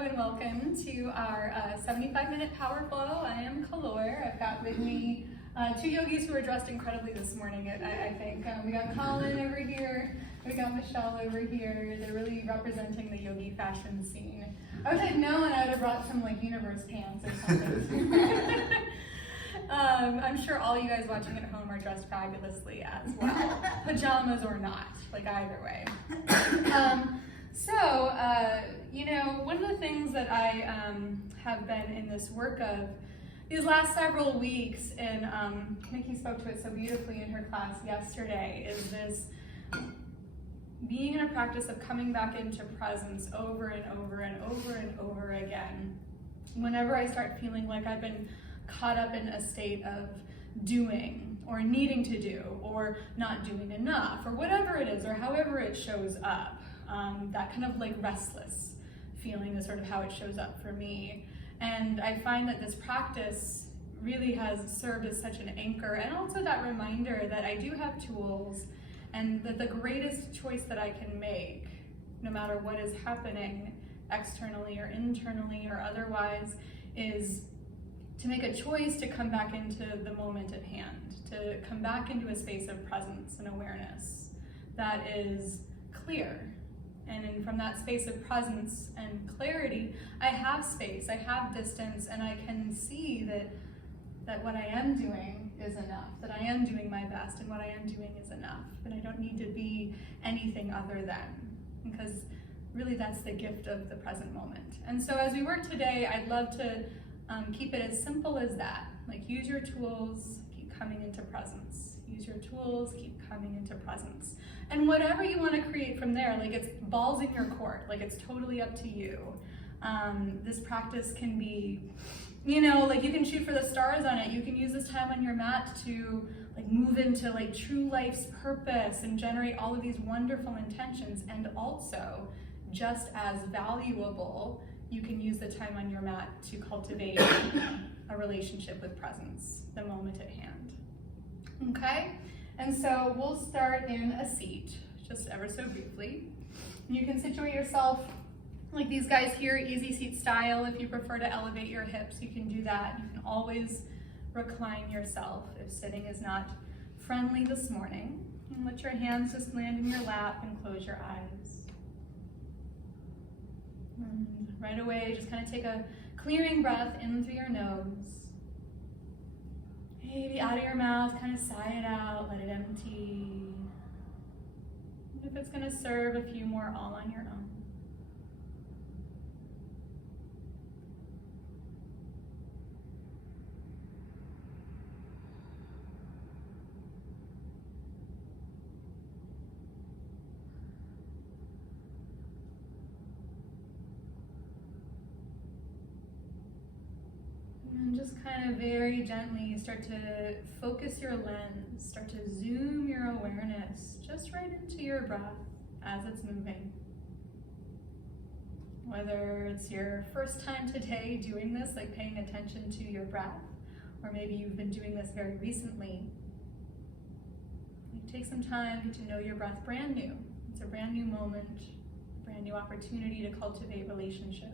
Hello and welcome to our 75-minute power flow. I am Kalor. I've got with me two yogis who are dressed incredibly this morning, I think. We got Colin over here, we got Michelle over here. They're really representing the yogi fashion scene. I wish I'd known I would have brought some like universe pants or something. I'm sure all you guys watching at home are dressed fabulously as well, pajamas or not, like either way. One of the things that I have been in this work of these last several weeks, and Nikki spoke to it so beautifully in her class yesterday, is this being in a practice of coming back into presence over and over and over and over again. Whenever I start feeling like I've been caught up in a state of doing or needing to do or not doing enough or whatever it is or however it shows up, that kind of like restless feeling is sort of how it shows up for me. And I find that this practice really has served as such an anchor, and also that reminder that I do have tools, and that the greatest choice that I can make, no matter what is happening externally or internally or otherwise, is to make a choice to come back into the moment at hand, to come back into a space of presence and awareness that is clear. And from that space of presence and clarity, I have space, I have distance, and I can see that what I am doing is enough, that I am doing my best, and what I am doing is enough, and I don't need to be anything other than, because really that's the gift of the present moment. And so as we work today, I'd love to keep it as simple as that. Like, use your tools, keep coming into presence. Use your tools, keep coming into presence. And whatever you want to create from there, like, it's balls in your court, like it's totally up to you. This practice can be, like you can shoot for the stars on it. You can use this time on your mat to like move into like true life's purpose and generate all of these wonderful intentions. And also, just as valuable, you can use the time on your mat to cultivate a relationship with presence, the moment at hand. Okay? And so we'll start in a seat, just ever so briefly. You can situate yourself like these guys here, easy seat style. If you prefer to elevate your hips, you can do that. You can always recline yourself if sitting is not friendly this morning. And let your hands just land in your lap and close your eyes. And right away, just kind of take a clearing breath in through your nose. Maybe out of your mouth, kind of sigh it out, let it empty. And if it's going to serve, a few more all on your own. And just kind of very gently start to focus your lens, start to zoom your awareness just right into your breath as it's moving. Whether it's your first time today doing this, like paying attention to your breath, or maybe you've been doing this very recently, take some time to know your breath brand new. It's a brand new moment, a brand new opportunity to cultivate relationship.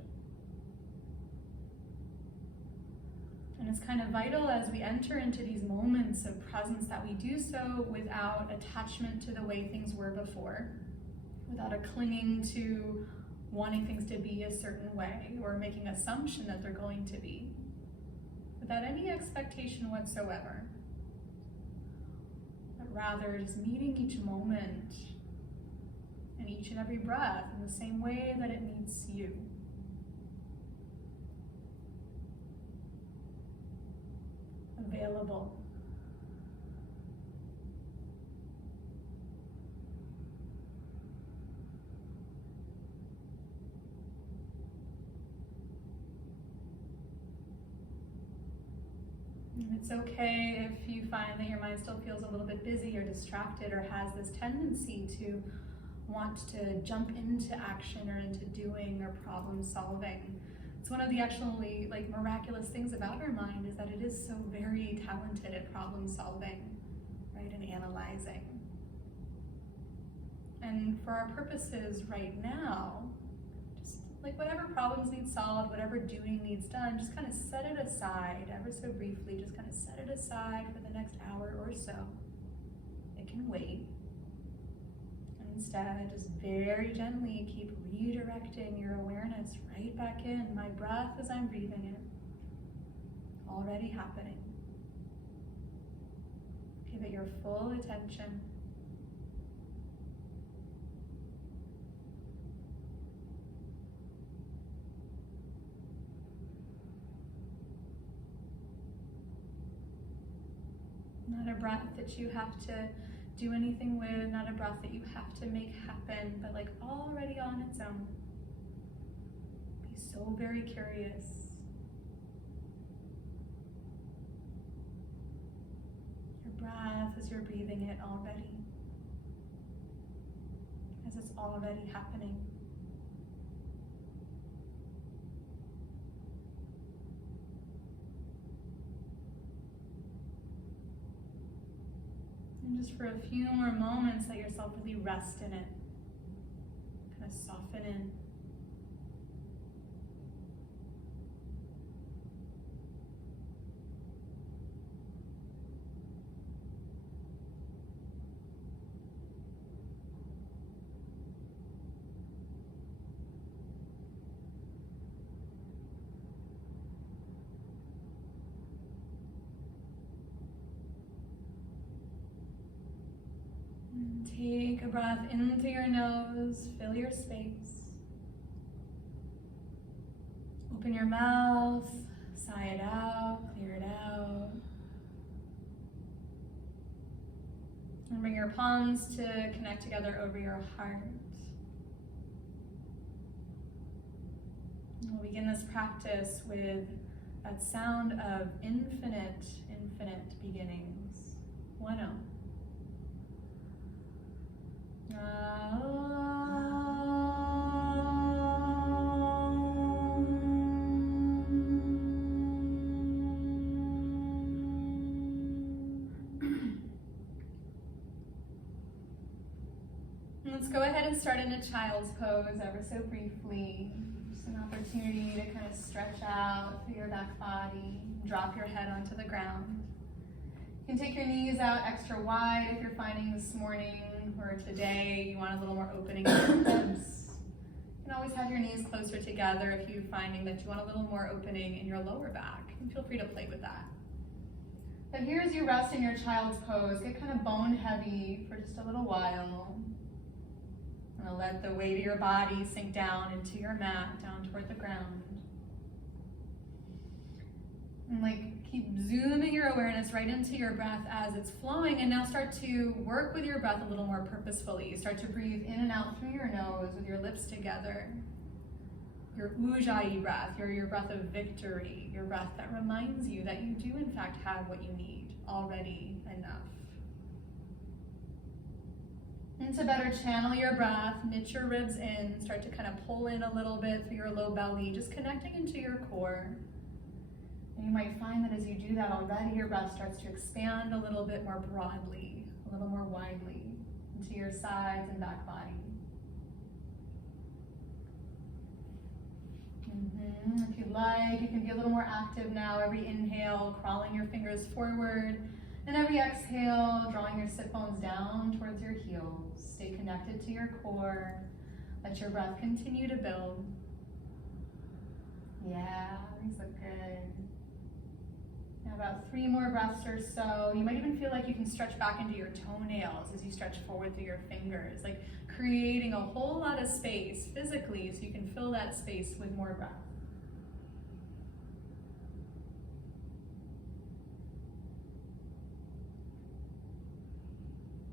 And it's kind of vital as we enter into these moments of presence that we do so without attachment to the way things were before, without a clinging to wanting things to be a certain way or making assumption that they're going to be, without any expectation whatsoever, but rather just meeting each moment and each and every breath in the same way that it meets you. Available. And it's okay if you find that your mind still feels a little bit busy or distracted or has this tendency to want to jump into action or into doing or problem solving. It's one of the actually like miraculous things about our mind is that it is so very talented at problem solving, right, and analyzing. And for our purposes right now, just Like whatever problems need solved, whatever doing needs done, just kind of set it aside ever so briefly. Just kind of set it aside for the next hour or so. It can wait. And instead, just very gently keep redirecting your awareness right back in. My breath as I'm breathing it. Already happening. Give it your full attention. Not a breath that you have to do anything with, not a breath that you have to make happen, but like already on its own. Be so very curious. Your breath as you're breathing it already, as it's already happening. And just for a few more moments, let yourself really rest in it. Kind of soften in. Take a breath into your nose, fill your space. Open your mouth, sigh it out, clear it out. And bring your palms to connect together over your heart. And we'll begin this practice with that sound of infinite beginnings. 1-0. Let's go ahead and start into child's pose ever so briefly. Just an opportunity to kind of stretch out through your back body, drop your head onto the ground. You can take your knees out extra wide if you're finding this morning or today you want a little more opening in your hips. You can always have your knees closer together if you're finding that you want a little more opening in your lower back. And feel free to play with that. But here as you rest in your child's pose, get kind of bone heavy for just a little while. And let the weight of your body sink down into your mat, down toward the ground. And keep zooming your awareness right into your breath as it's flowing, and now start to work with your breath a little more purposefully. Start to breathe in and out through your nose with your lips together. Your ujjayi breath, your breath of victory, your breath that reminds you that you do in fact have what you need already enough. And to better channel your breath, knit your ribs in, start to kind of pull in a little bit through your low belly, just connecting into your core. And you might find that as you do that already, your breath starts to expand a little bit more broadly, a little more widely into your sides and back body. If you'd like, you can be a little more active now. Every inhale, crawling your fingers forward, and every exhale, drawing your sit bones down towards your heels. Stay connected to your core. Let your breath continue to build. Yeah, these look good. Now about 3 more breaths or so. You might even feel like you can stretch back into your toenails as you stretch forward through your fingers, like creating a whole lot of space physically so you can fill that space with more breath.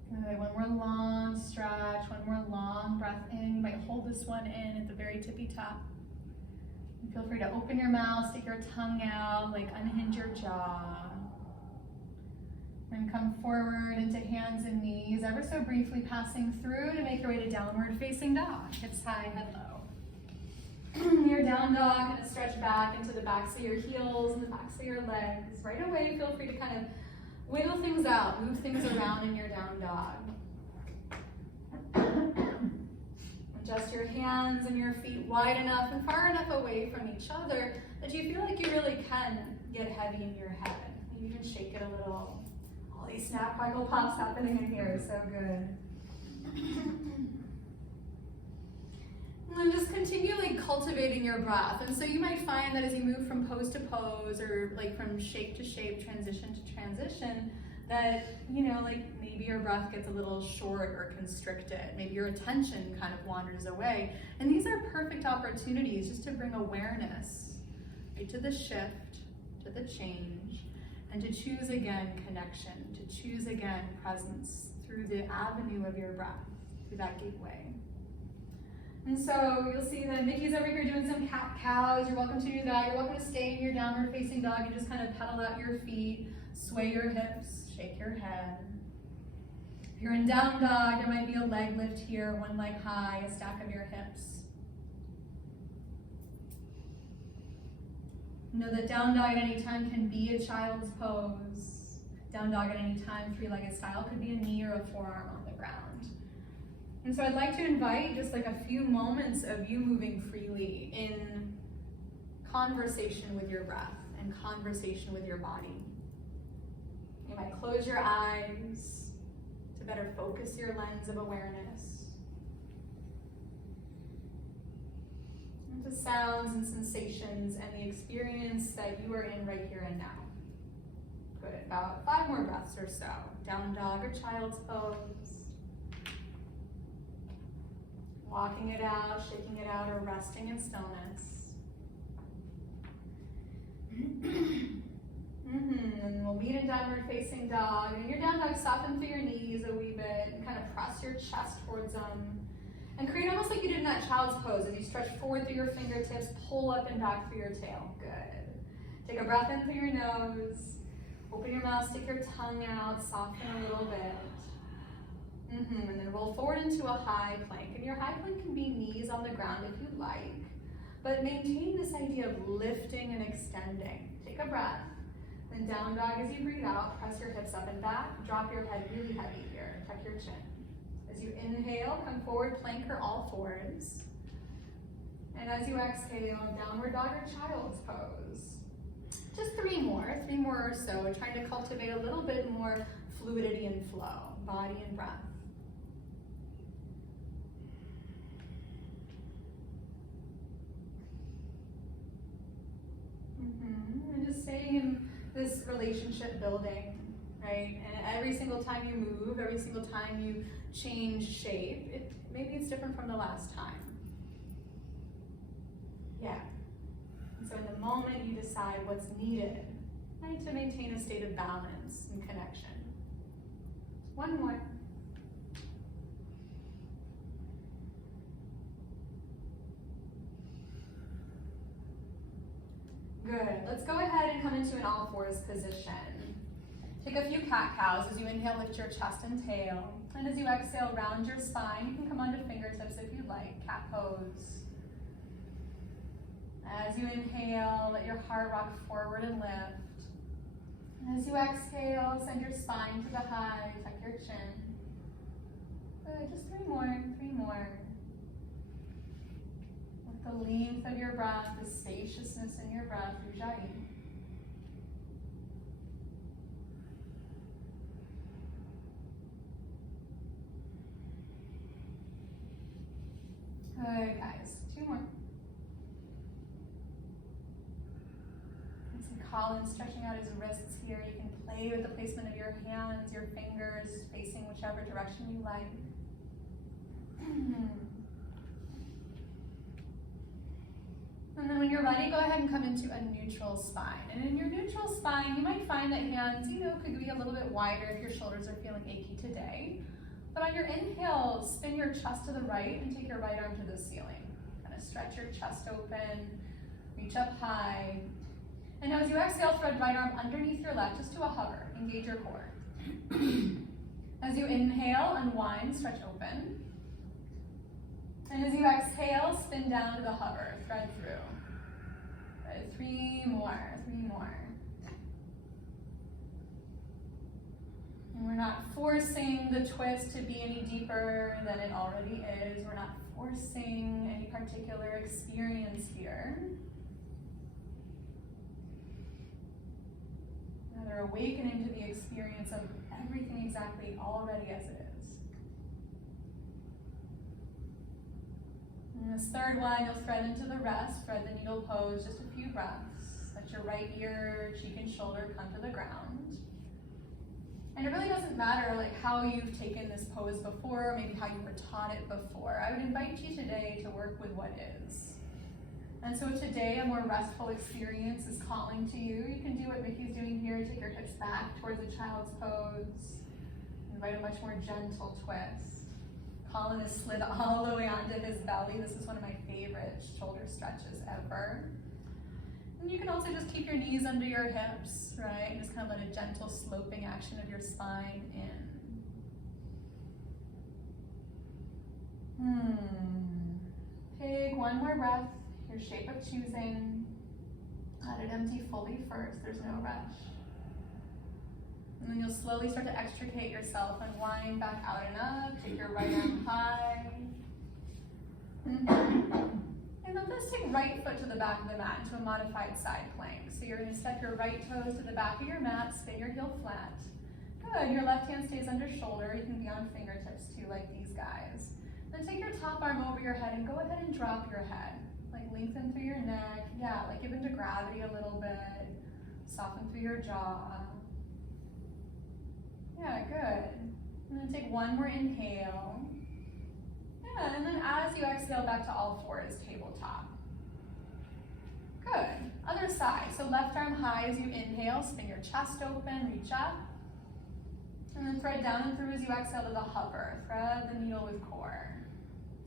Good. One more long stretch, one more long breath in. You might hold this one in at the very tippy top. And feel free to open your mouth, stick your tongue out, unhinge your jaw. And come forward into hands and knees, ever so briefly passing through to make your way to downward facing dog. Hips high, head low. Your down dog, going to stretch back into the backs of your heels and the backs of your legs. Right away, feel free to kind of wiggle things out, move things around in your down dog. Adjust your hands and your feet wide enough and far enough away from each other that you feel like you really can get heavy in your head. Maybe you can shake it a little. All these snap, crackle, pops happening in here, so good. And then just continually cultivating your breath. And so you might find that as you move from pose to pose, or like from shape to shape, transition to transition, that, like maybe your breath gets a little short or constricted. Maybe your attention kind of wanders away. And these are perfect opportunities just to bring awareness right to the shift, to the change, and to choose again connection, to choose again presence through the avenue of your breath, through that gateway. And so you'll see that Mickey's over here doing some cat-cows. You're welcome to do that. You're welcome to stay in your downward facing dog and just kind of pedal out your feet, sway your hips, shake your head. If you're in down dog, there might be a leg lift here, one leg high, a stack of your hips. Know that down dog at any time can be a child's pose. Down dog at any time, three-legged style, could be a knee or a forearm on the ground. And so I'd like to invite just like a few moments of you moving freely in conversation with your breath and conversation with your body. You might close your eyes to better focus your lens of awareness into sounds and sensations and the experience that you are in right here and now. Good, about 5 more breaths or so. Down dog or child's pose. Walking it out, shaking it out, or resting in stillness. And we'll meet in downward facing dog. And in your down dog, soften through your knees a wee bit and kind of press your chest towards them. And create almost like you did in that child's pose. As you stretch forward through your fingertips, pull up and back through your tail. Good. Take a breath in through your nose. Open your mouth, stick your tongue out, soften a little bit. And then roll forward into a high plank. And your high plank can be knees on the ground if you like. But maintain this idea of lifting and extending. Take a breath. Then down dog as you breathe out. Press your hips up and back. Drop your head really heavy here. Tuck your chin. As you inhale, come forward, plank or all fours. And as you exhale, downward dog or child's pose. Just 3 more or so. Trying to cultivate a little bit more fluidity and flow, body and breath. And just staying in this relationship building, right? And every single time you move, every single time you change shape, maybe it's different from the last time. Yeah. And so in the moment you decide what's needed, right, to maintain a state of balance and connection. 1 more. Good. Let's go ahead and come into an all fours position. Take a few cat-cows. As you inhale, lift your chest and tail. And as you exhale, round your spine. You can come onto fingertips if you'd like. Cat pose. As you inhale, let your heart rock forward and lift. And as you exhale, send your spine to the high. Tuck your chin. Good. Just 3 more. 3 more. The length of your breath, the spaciousness in your breath, Ujjayi. Good, guys. 2 more. And see Colin stretching out his wrists here. You can play with the placement of your hands, your fingers, facing whichever direction you like. And then when you're ready, go ahead and come into a neutral spine. And in your neutral spine, you might find that hands, could be a little bit wider if your shoulders are feeling achy today. But on your inhale, spin your chest to the right and take your right arm to the ceiling. Kind of stretch your chest open, reach up high. And now as you exhale, thread right arm underneath your left, just to a hover. Engage your core. As you inhale, unwind, stretch open. And as you exhale, spin down to the hover, thread through. Good. 3 more, 3 more. And we're not forcing the twist to be any deeper than it already is. We're not forcing any particular experience here. Rather awakening to the experience of everything exactly already as it is. And this third one, you'll thread into the rest, thread the needle pose, just a few breaths. Let your right ear, cheek, and shoulder come to the ground. And it really doesn't matter like how you've taken this pose before, or maybe how you were taught it before. I would invite you today to work with what is. And so today, a more restful experience is calling to you. You can do what Mickey's doing here. Take your hips back towards a child's pose. Invite a much more gentle twist. Colin is slid all the way onto his belly. This is one of my favorite shoulder stretches ever. And you can also just keep your knees under your hips, right? And just kind of let a gentle sloping action of your spine in. Take one more breath. Your shape of choosing. Let it empty fully first, there's no rush. And then you'll slowly start to extricate yourself and wind back out and up. Take your right arm high. And then let's take right foot to the back of the mat into a modified side plank. So you're gonna step your right toes to the back of your mat, spin your heel flat. Good, your left hand stays under shoulder. You can be on fingertips too, like these guys. Then take your top arm over your head and go ahead and drop your head. Like lengthen through your neck, yeah, like give into gravity a little bit, soften through your jaw. Yeah, good. And then take one more inhale. Yeah, and then as you exhale back to all fours, tabletop. Good. Other side, so left arm high as you inhale, spin your chest open, reach up. And then thread down and through as you exhale to the hover. Thread the needle with core.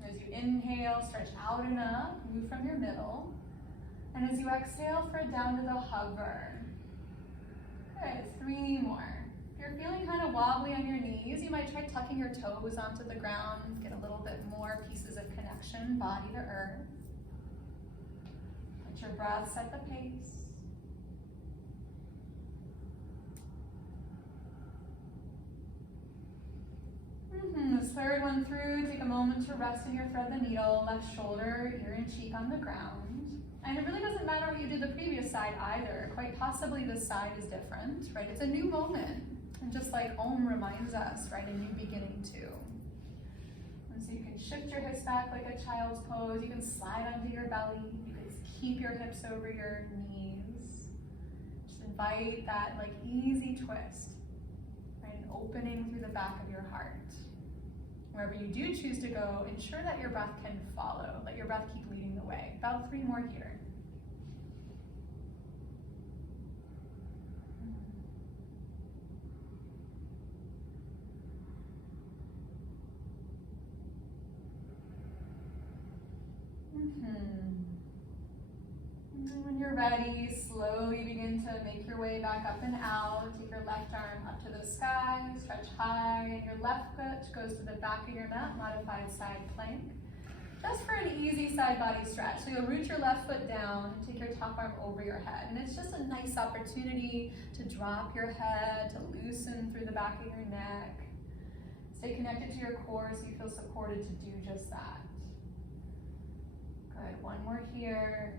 As you inhale, stretch out and up, move from your middle. And as you exhale, thread down to the hover. Good, 3 more. If you're feeling kind of wobbly on your knees, you might try tucking your toes onto the ground, get a little bit more pieces of connection, body to earth. Let your breath set the pace. This third one through, take a moment to rest in your thread the needle, left shoulder, ear and cheek on the ground. And it really doesn't matter what you did the previous side either. Quite possibly this side is different, right? It's a new moment. And just like Om reminds us, right, a new beginning too. And so you can shift your hips back like a child's pose. You can slide onto your belly. You can keep your hips over your knees. Just invite that like easy twist, right? An opening through the back of your heart. Wherever you do choose to go, ensure that your breath can follow. Let your breath keep leading the way. About 3 more here. And then when you're ready, slowly begin to make your way back up and out. Take your left arm up to the sky, stretch high, and your left foot goes to the back of your mat, modified side plank. Just for an easy side body stretch. So you'll root your left foot down and take your top arm over your head. And it's just a nice opportunity to drop your head, to loosen through the back of your neck. Stay connected to your core so you feel supported to do just that. Good, 1 more here.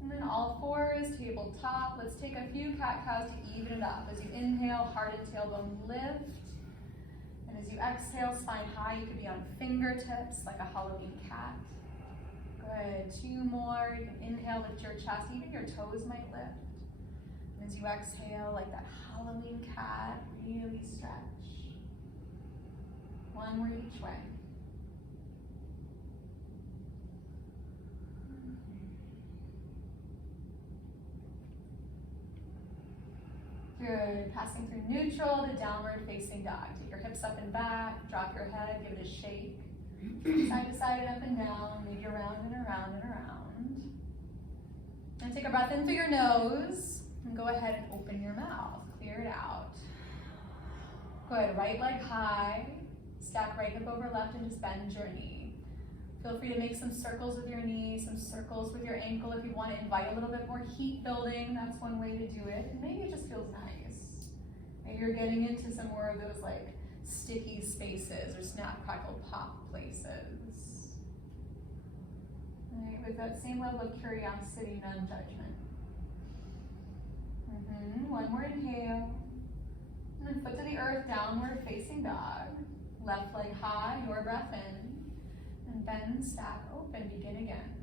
And then all fours, tabletop. Let's take a few cat-cows to even it up. As you inhale, heart and tailbone lift. And as you exhale, spine high, you could be on fingertips like a Halloween cat. Good, 2 more. You can inhale, lift your chest, even your toes might lift. And as you exhale, like that Halloween cat, really stretch. 1 more each way. Good, passing through neutral to downward facing dog. Take your hips up and back, drop your head, give it a shake. Side to side and up and down, maybe around and around and around. And take a breath in through your nose, and go ahead and open your mouth, clear it out. Good, right leg high, stack right hip over left and just bend your knee. Feel free to make some circles with your knee, some circles with your ankle if you want to invite a little bit more heat building. That's one way to do it. And maybe it just feels nice. Maybe you're getting into some more of those like sticky spaces or snap, crackle, pop places. Right, with that same level of curiosity, non-judgment. One more inhale. And then foot to the earth, downward facing dog. Left leg high, your breath in. And bend, stack, open, begin again.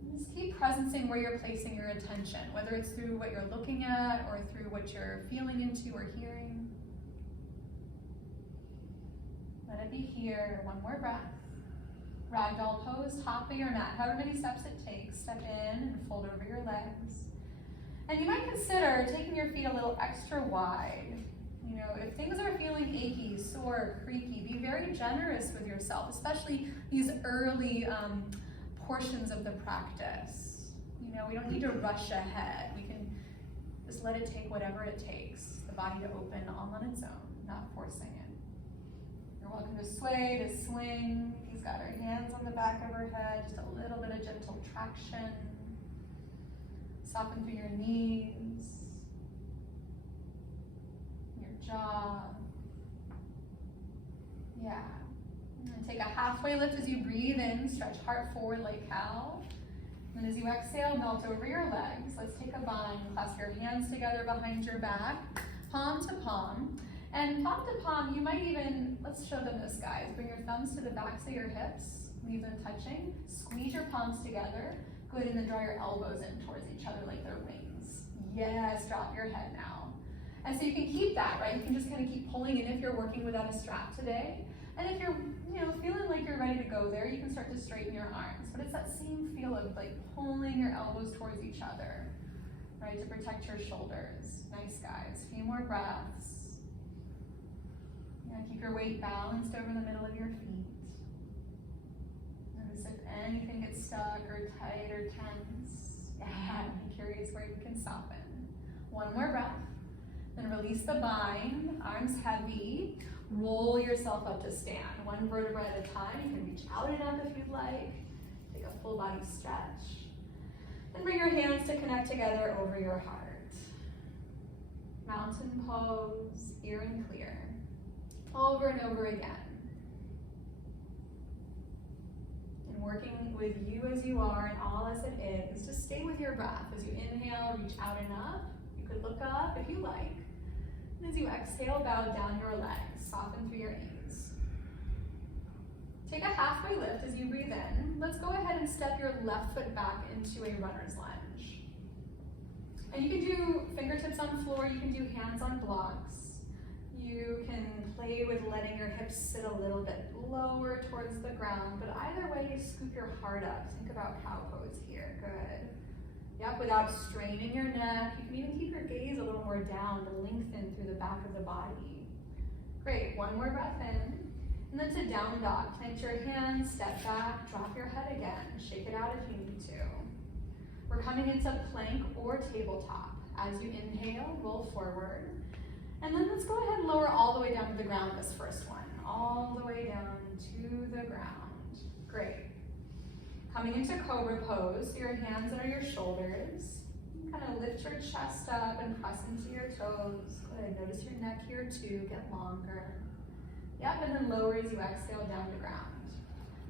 And just keep presencing where you're placing your attention, whether it's through what you're looking at or through what you're feeling into or hearing. Let it be here. One more breath. Ragdoll pose, hop on your mat, however many steps it takes. Step in and fold over your legs. And you might consider taking your feet a little extra wide. You know, if things are feeling achy, sore, creaky, be very generous with yourself, especially these early portions of the practice. You know, we don't need to rush ahead. We can just let it take whatever it takes, the body to open all on its own, not forcing it. You're welcome to sway, to swing. She's got her hands on the back of her head, just a little bit of gentle traction. Soften through your knees, your jaw. Yeah. And take a halfway lift as you breathe in, stretch heart forward like cow. And then as you exhale, melt over your legs. Let's take a bind, clasp your hands together behind your back, palm to palm. And palm to palm, you might even, let's show them this, guys. Bring your thumbs to the backs of your hips, leave them touching. Squeeze your palms together. Good, and then draw your elbows in towards each other like they're wings. Yes, drop your head now. And so you can keep that, right? You can just kind of keep pulling in if you're working without a strap today. And if you're, feeling like you're ready to go there, you can start to straighten your arms. But it's that same feel of like pulling your elbows towards each other, right? To protect your shoulders. Nice, guys. A few more breaths. Yeah, keep your weight balanced over the middle of your feet. Notice if anything gets stuck or tight or tense. Yeah, I'm curious where you can soften. One more breath. Then release the bind, arms heavy. Roll yourself up to stand. One vertebra at a time. You can reach out and up if you'd like. Take a full body stretch. Then bring your hands to connect together over your heart. Mountain pose, ear and clear. Over and over again. And working with you as you are and all as it is, just stay with your breath. As you inhale, reach out and up. You could look up if you like. And as you exhale, bow down your legs, soften through your knees. Take a halfway lift as you breathe in. Let's go ahead and step your left foot back into a runner's lunge. And you can do fingertips on floor, you can do hands on blocks. You can play with letting your hips sit a little bit lower towards the ground, but either way, you scoop your heart up. Think about cow pose here, good. Yep, without straining your neck. You can even keep your gaze a little more down to lengthen through the back of the body. Great, one more breath in. And then to down dog. Plant your hands, step back, drop your head again. Shake it out if you need to. We're coming into plank or tabletop. As you inhale, roll forward. And then let's go ahead and lower all the way down to the ground this first one. All the way down to the ground. Great. Coming into cobra pose, so your hands under your shoulders. You kind of lift your chest up and press into your toes. Good, notice your neck here too, get longer. Yep, and then lower as you exhale down to ground.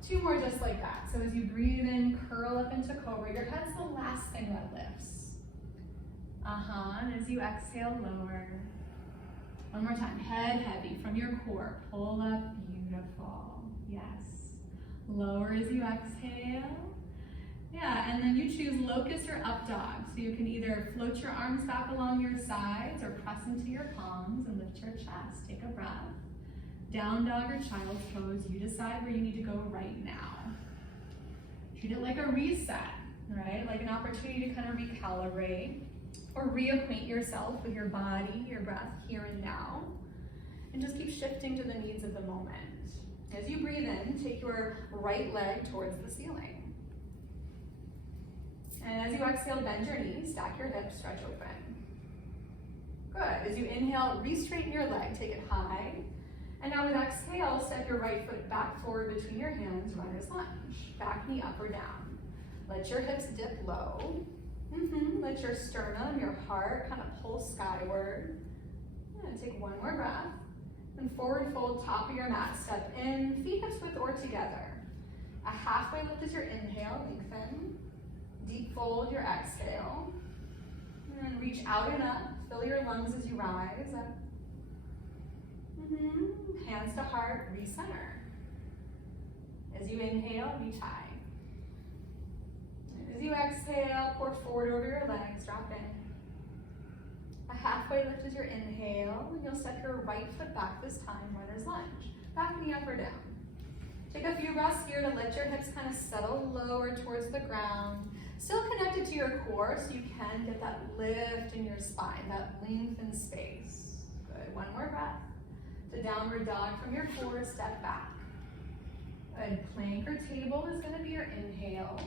Two more just like that. So as you breathe in, curl up into cobra. Your head's the last thing that lifts. And as you exhale, lower. One more time, head heavy from your core. Pull up, beautiful. Yes. Lower as you exhale. Yeah, and then you choose locust or up dog. So you can either float your arms back along your sides or press into your palms and lift your chest. Take a breath. Down dog or child's pose, you decide where you need to go right now. Treat it like a reset, right? Like an opportunity to kind of recalibrate or reacquaint yourself with your body, your breath here and now. And just keep shifting to the needs of the moment. As you breathe in, take your right leg towards the ceiling. And as you exhale, bend your knees, stack your hips, stretch open. Good. As you inhale, re-straighten your leg, take it high. And now with exhale, step your right foot back forward between your hands, runner's lunge. Back knee up or down. Let your hips dip low. Let your sternum, your heart kind of pull skyward. And take one more breath. And forward fold, top of your mat. Step in, feet hips width or together. A halfway lift is your inhale, lengthen. Deep fold your exhale. And reach out and up. Fill your lungs as you rise up. Hands to heart, recenter. As you inhale, reach high. As you exhale, pour forward over your legs, drop in. A halfway lift is your inhale, and you'll step your right foot back this time, runner's lunge. Back knee up or down. Take a few breaths here to let your hips kind of settle lower towards the ground. Still connected to your core, so you can get that lift in your spine, that length in space. Good, one more breath. To downward dog from your core, step back. Good, plank or table is gonna be your inhale.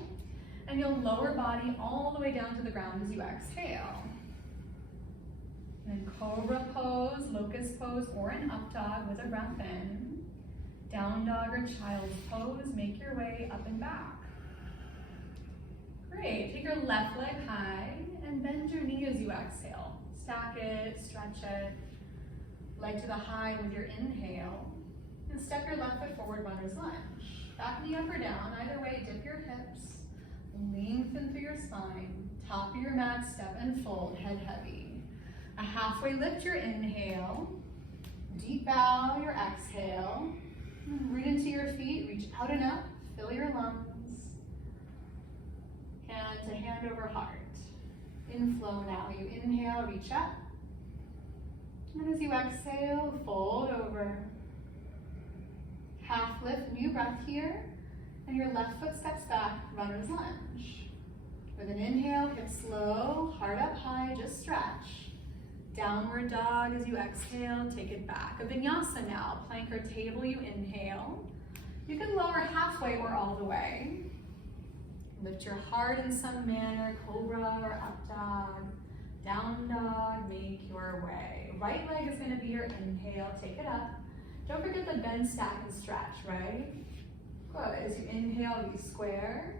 And you'll lower body all the way down to the ground as you exhale. And then cobra pose, locust pose, or an up dog with a breath in. Down dog or child's pose, make your way up and back. Great, take your left leg high and bend your knee as you exhale. Stack it, stretch it. Leg to the high with your inhale. And step your left foot forward, runner's lunge. Back knee up or down, either way, dip your hips. Lengthen through your spine. Top of your mat, step and fold, head heavy. A halfway lift your inhale. Deep bow your exhale. Root into your feet, reach out and up, fill your lungs. Hand to hand over heart. Inflow now. You inhale, reach up. And as you exhale, fold over. Half lift, new breath here. And your left foot steps back, runner's lunge. With an inhale, hips low, heart up high, just stretch. Downward dog as you exhale, take it back. A vinyasa now, plank or table, you inhale. You can lower halfway or all the way. Lift your heart in some manner, cobra or up dog. Down dog, make your way. Right leg is gonna be your inhale, take it up. Don't forget the bend, stack, and stretch, right? Good, as you inhale, you square,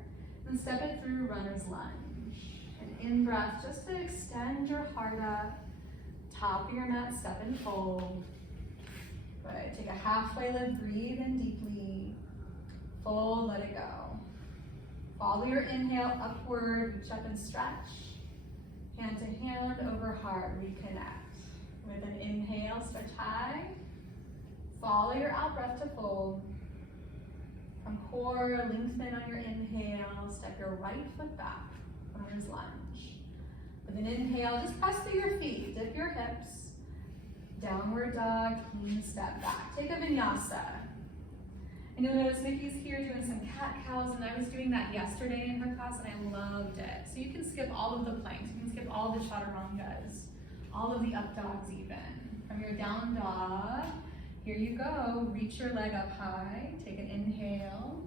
and step it through runner's lunge. And in breath, just to extend your heart up, top of your mat, step and fold. Good, take a halfway lift, breathe in deeply. Fold, let it go. Follow your inhale upward, reach up and stretch. Hand to hand over heart, reconnect. With an inhale, stretch high. Follow your out breath to fold. From core, lengthen on your inhale, step your right foot back, runner's lunge. With an inhale, just press through your feet, dip your hips. Downward dog, clean step back. Take a vinyasa. And you'll notice Nikki's here doing some cat-cows, and I was doing that yesterday in her class, and I loved it. So you can skip all of the planks, you can skip all the chaturangas, all of the up dogs even. From your down dog, here you go, reach your leg up high, take an inhale.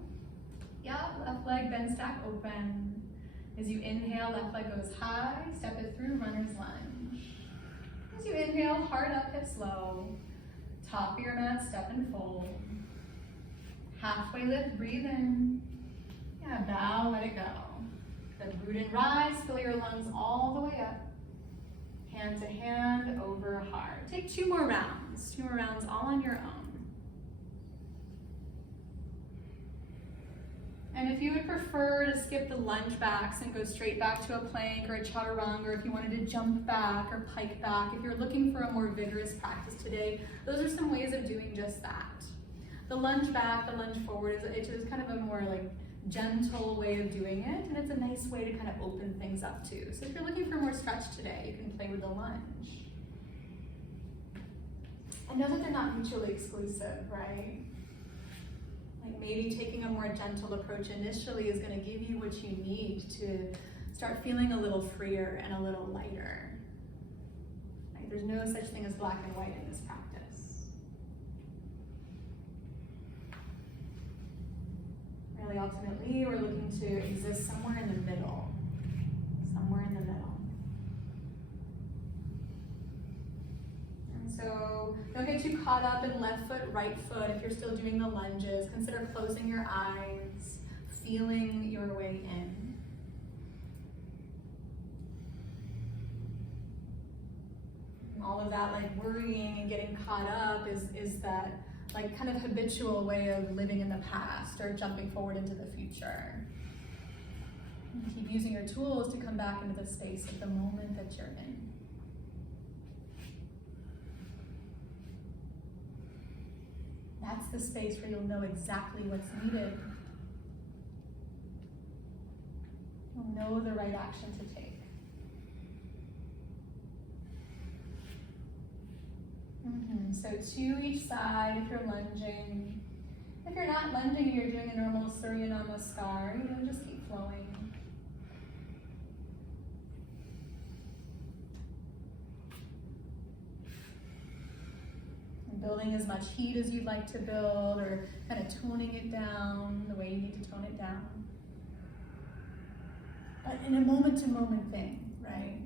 Yeah, left leg, bend, stack, open. As you inhale, left leg goes high, step it through, runner's lunge. As you inhale, heart up, hips low. Top of your mat, step and fold. Halfway lift, breathe in. Yeah, bow, let it go. Good, root and rise, fill your lungs all the way up. Hand to hand, over heart. Take two more rounds all on your own. And if you would prefer to skip the lunge backs and go straight back to a plank or a chaturanga, or if you wanted to jump back or pike back, if you're looking for a more vigorous practice today, those are some ways of doing just that. The lunge back, the lunge forward, it's kind of a more like gentle way of doing it, and it's a nice way to kind of open things up too. So if you're looking for more stretch today, you can play with the lunge. And know that they're not mutually exclusive, right? Like maybe taking a more gentle approach initially is going to give you what you need to start feeling a little freer and a little lighter. Like there's no such thing as black and white in this practice. Really, ultimately, we're looking to exist somewhere in the middle. Somewhere in the middle. And so don't get too caught up in left foot, right foot. If you're still doing the lunges, consider closing your eyes, feeling your way in. And all of that like worrying and getting caught up is that like kind of habitual way of living in the past or jumping forward into the future. And keep using your tools to come back into the space of the moment that you're in. That's the space where you'll know exactly what's needed. You'll know the right action to take. So to each side if you're lunging. If you're not lunging and you're doing a normal Surya Namaskar, just keep flowing. And building as much heat as you'd like to build, or kind of toning it down the way you need to tone it down. But in a moment-to-moment thing, right?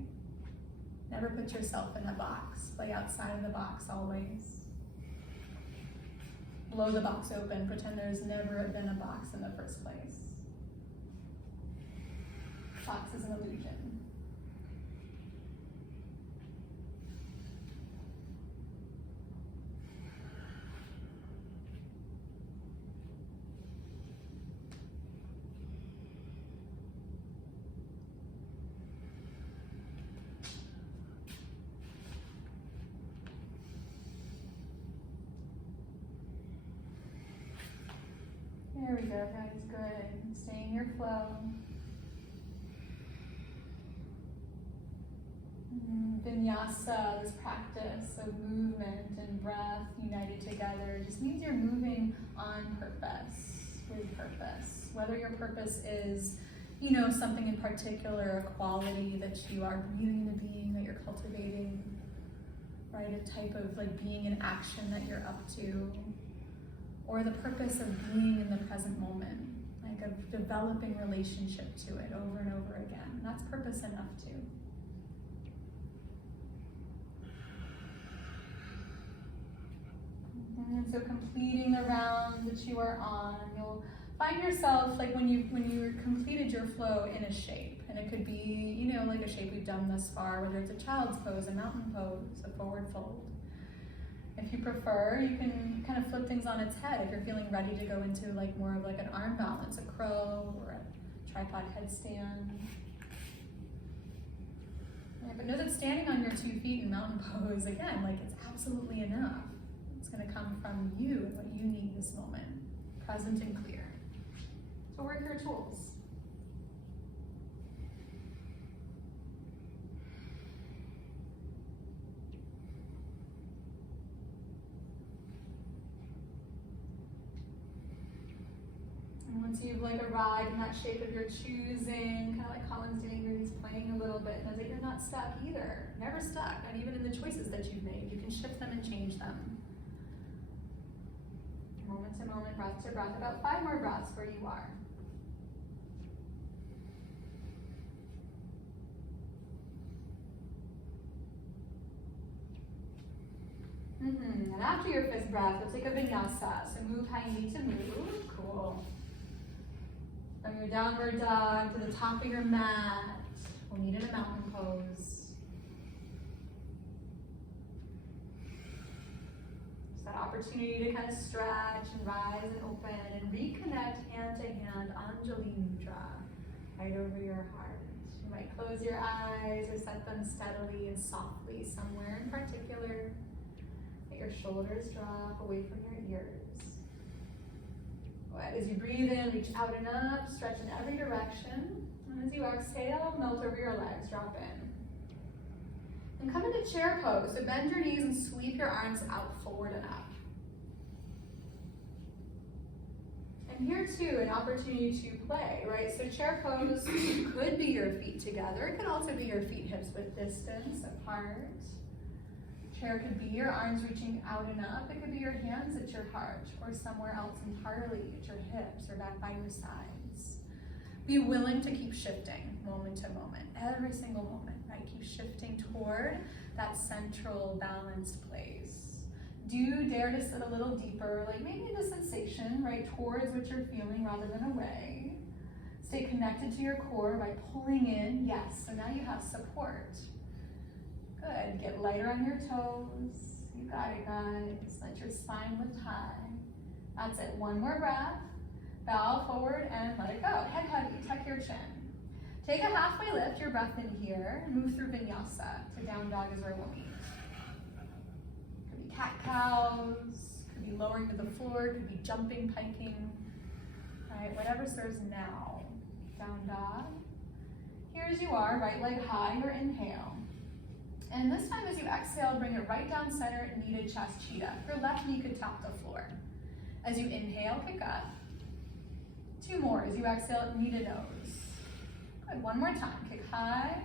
Never put yourself in a box. Play outside of the box always. Blow the box open. Pretend there's never been a box in the first place. Box is an illusion. There we go, guys, good. Stay in your flow. Vinyasa, this practice of movement and breath united together, just means you're moving on purpose, with purpose. Whether your purpose is, something in particular, a quality that you are breathing into being, that you're cultivating, right? A type of like being in action that you're up to. Or the purpose of being in the present moment, like of developing relationship to it over and over again. That's purpose enough too. And so completing the round that you are on, you'll find yourself like when you completed your flow in a shape. And it could be, like a shape we've done thus far, whether it's a child's pose, a mountain pose, a forward fold. If you prefer, you can kind of flip things on its head if you're feeling ready to go into like more of like an arm balance, a crow or a tripod headstand. Yeah, but know that standing on your 2 feet in mountain pose, again, like it's absolutely enough. It's going to come from you and what you need this moment, present and clear. So work your tools. Once you've like arrived in that shape of your choosing, kind of like Colin's doing here, he's playing a little bit, know that you're not stuck either. Never stuck, not even in the choices that you've made. You can shift them and change them. Moment to moment, breath to breath, about 5 more breaths where you are. And after your 5th breath, you'll take a vinyasa. So move how you need to move. Cool. From your downward dog to the top of your mat. We'll meet in a mountain pose. It's that opportunity to kind of stretch and rise and open and reconnect hand to hand, Anjali Mudra, right over your heart. You might close your eyes or set them steadily and softly somewhere in particular. Let your shoulders drop away from your ears. As you breathe in, reach out and up, stretch in every direction. And as you exhale, melt over your legs, drop in. And come into chair pose. So bend your knees and sweep your arms out, forward and up. And here too, an opportunity to play, right? So chair pose could be your feet together. It could also be your feet hips width distance apart. Chair could be your arms reaching out and up. It could be your hands at your heart or somewhere else entirely at your hips or back by your sides. Be willing to keep shifting moment to moment, every single moment, right? Keep shifting toward that central balanced place. Do dare to sit a little deeper, like maybe the sensation, right, towards what you're feeling rather than away. Stay connected to your core by pulling in, yes, so now you have support. Good, get lighter on your toes. You got it, guys. Let your spine lift high. That's it, one more breath. Bow forward and let it go. Head heavy, tuck your chin. Take a halfway lift, your breath in here, and move through Vinyasa to down dog is where we'll meet. Could be cat-cows, could be lowering to the floor, could be jumping, piking. All right, whatever serves now. Down dog. Here as you are, right leg high, your inhale. And this time as you exhale, bring it right down center, kneaded chest cheetah. Your left knee could tap the floor. As you inhale, kick up. 2 more as you exhale, knee to nose. Good, one more time. Kick high,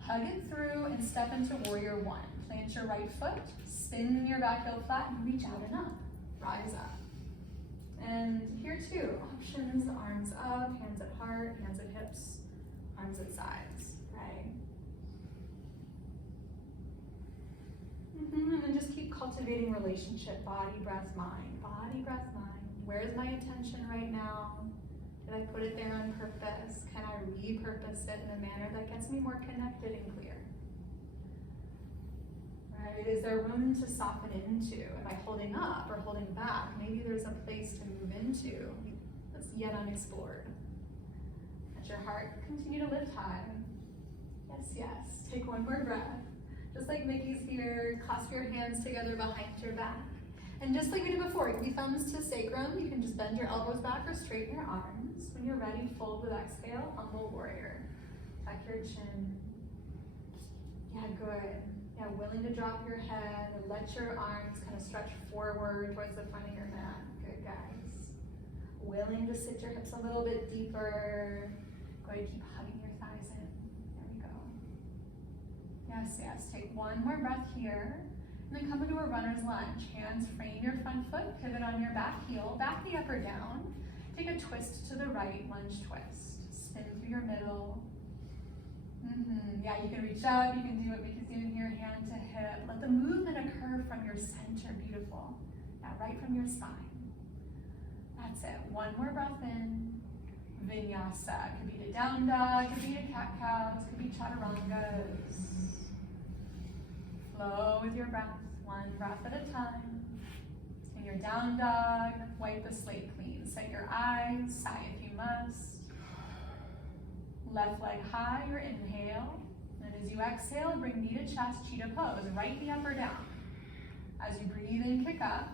hug it through, and step into warrior 1. Plant your right foot, spin your back heel flat, and reach out and up. Rise up. And here too, options, arms up, hands at heart, hands at hips, arms at sides, right? And then just keep cultivating relationship, body, breath, mind. Body, breath, mind. Where's my attention right now? Did I put it there on purpose? Can I repurpose it in a manner that gets me more connected and clear? Right? Is there room to soften into? Am I holding up or holding back? Maybe there's a place to move into that's yet unexplored. Let your heart continue to lift high. Yes, yes. Take one more breath. Just like Mickey's here, clasp your hands together behind your back. And just like we did before, you can be thumbs to sacrum. You can just bend your elbows back or straighten your arms. When you're ready, fold with exhale, humble warrior. Tuck your chin. Yeah, good. Yeah, willing to drop your head and let your arms kind of stretch forward towards the front of your mat. Good, guys. Willing to sit your hips a little bit deeper. Go ahead, keep hugging your thighs in. There we go. Yes, yes. Take one more breath here. And then come into a runner's lunge. Hands frame your front foot, pivot on your back heel, back knee up or down. Take a twist to the right, lunge twist. Spin through your middle. Yeah, you can reach up, you can do what Mickey's doing here, hand to hip. Let the movement occur from your center, beautiful. Yeah, right from your spine. That's it, one more breath in. Vinyasa, could be to down dog, could be to cat-cows, could be chaturangas. Flow with your breath, one breath at a time. In your down dog, wipe the slate clean. Set your eyes, sigh if you must. Left leg high, your inhale. And as you exhale, bring knee to chest, cheetah pose. Right knee up or down. As you breathe in, kick up.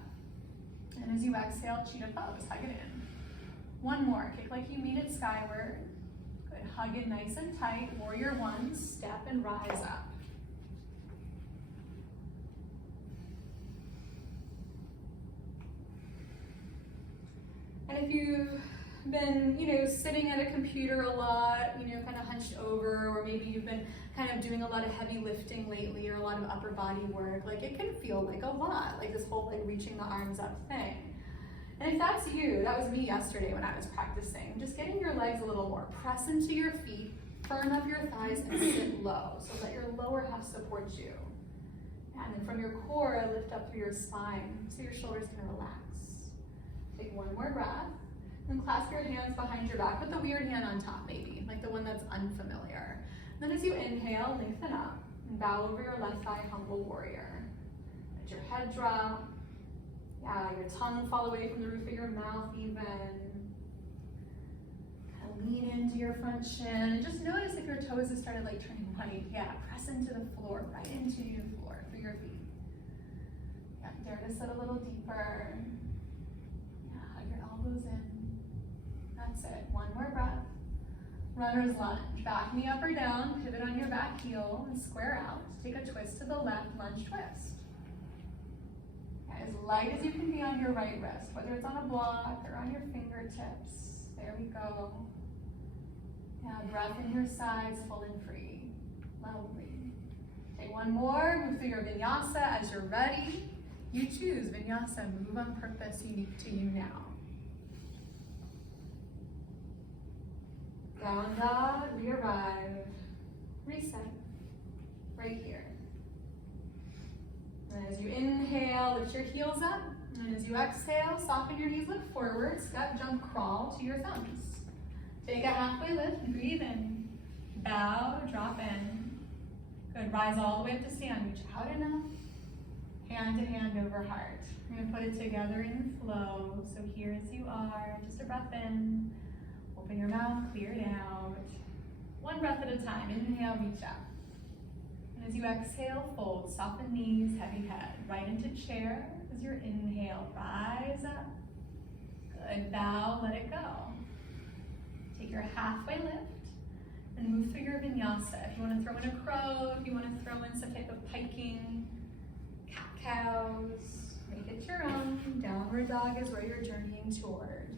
And as you exhale, cheetah pose, hug it in. One more, kick like you mean it skyward. Good, hug it nice and tight. Warrior 1, step and rise up. And if you've been, sitting at a computer a lot, kind of hunched over, or maybe you've been kind of doing a lot of heavy lifting lately or a lot of upper body work, like it can feel like a lot, like this whole like reaching the arms up thing. And if that's you, that was me yesterday when I was practicing, just getting your legs a little more. Press into your feet, firm up your thighs and sit low, so let your lower half support you. And then from your core, lift up through your spine so your shoulders can relax. Take one more breath, and clasp your hands behind your back with the weird hand on top maybe, like the one that's unfamiliar. And then as you inhale, lengthen up, and bow over your left thigh, humble warrior. Let your head drop. Yeah, your tongue fall away from the roof of your mouth even. Kind of lean into your front shin, and just notice if your toes have started like turning white. Yeah, press into the floor, right into the floor through your feet. Yeah, dare to sit a little deeper. Elbows in. That's it. One more breath. Runner's lunge. Back knee up or down. Pivot on your back heel and square out. Take a twist to the left. Lunge twist. As light as you can be on your right wrist, whether it's on a block or on your fingertips. There we go. Yeah, breath in your sides, full and free. Lovely. Take one more. Move through your vinyasa as you're ready. You choose vinyasa. Move on purpose, unique to you now. Down dog, we arrive. Reset. Right here. And as you inhale, lift your heels up. And as you exhale, soften your knees, look forward. Step, jump, crawl to your thumbs. Take a halfway lift and breathe in. Bow, drop in. Good, rise all the way up to stand, reach out enough. Hand to hand over heart. We're gonna put it together in flow. So here as you are, just a breath in. Open your mouth, clear it out. One breath at a time. Inhale, reach up. And as you exhale, fold, soften knees, heavy head. Right into chair as your inhale, rise up. Good, bow, let it go. Take your halfway lift and move through your vinyasa. If you want to throw in a crow, if you want to throw in some type of piking, cat-cows, make it your own. Downward dog is where you're journeying toward.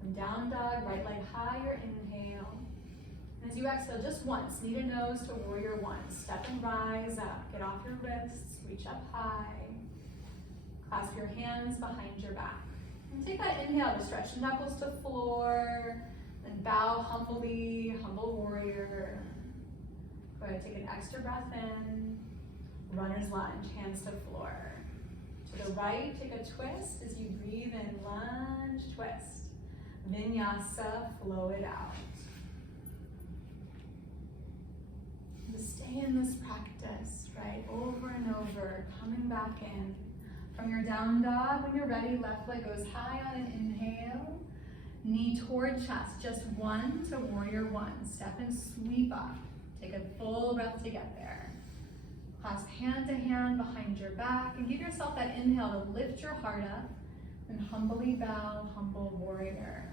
From down dog, right leg higher, inhale. And as you exhale, just once, knee to nose to warrior one. Step and rise up, get off your wrists, reach up high. Clasp your hands behind your back. And take that inhale to stretch knuckles to floor, then bow humbly, humble warrior. Go ahead, take an extra breath in. Runner's lunge, hands to floor. To the right, take a twist as you breathe in, lunge, twist. Vinyasa, flow it out. Just stay in this practice, right? Over and over, coming back in. From your down dog, when you're ready, left leg goes high on an inhale. Knee toward chest, just one to warrior one. Step and sweep up. Take a full breath to get there. Clasp hand to hand behind your back and give yourself that inhale to lift your heart up and humbly bow, humble warrior.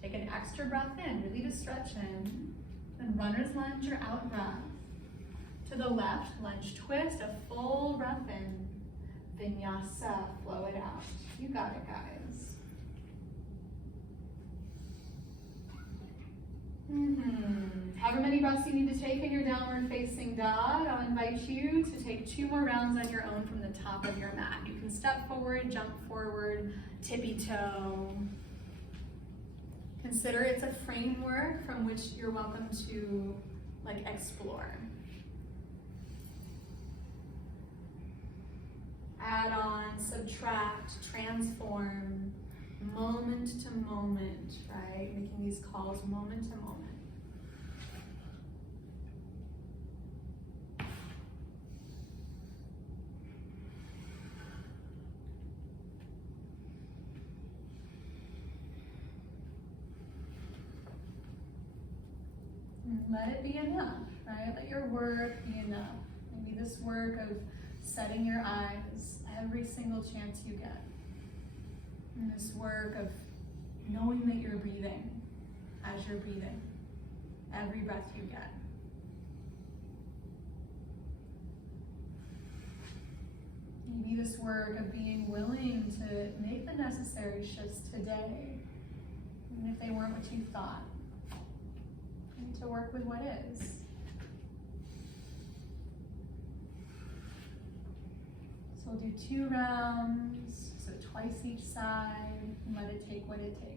Take an extra breath in, really to stretch in. Then runner's lunge or out breath. To the left, lunge twist, a full breath in. Vinyasa, flow it out. You got it, guys. However many breaths you need to take in your downward facing dog, I'll invite you to take 2 more rounds on your own from the top of your mat. You can step forward, jump forward, tippy toe. Consider it's a framework from which you're welcome to explore. Add on, subtract, transform, moment to moment, right? Making these calls moment to moment. And let it be enough, right? Let your work be enough. Maybe this work of setting your eyes every single chance you get. And this work of knowing that you're breathing as you're breathing, every breath you get. Maybe this work of being willing to make the necessary shifts today, even if they weren't what you thought, and to work with what is. So we'll do 2 rounds, so twice each side, and let it take what it takes.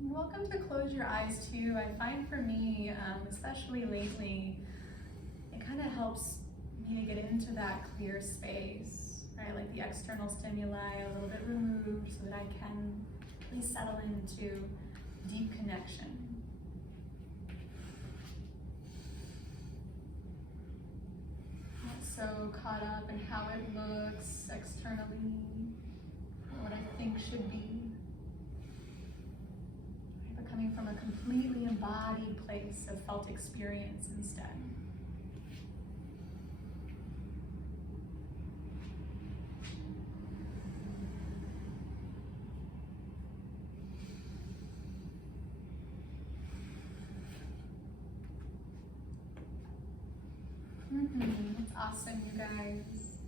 Welcome to close your eyes too. I find for me, especially lately, it kind of helps me to get into that clear space, right? Like the external stimuli a little bit removed so that I can really settle into deep connection. Not so caught up in how it looks externally, or what I think should be. But coming from a completely embodied place of felt experience instead. That's awesome, you guys.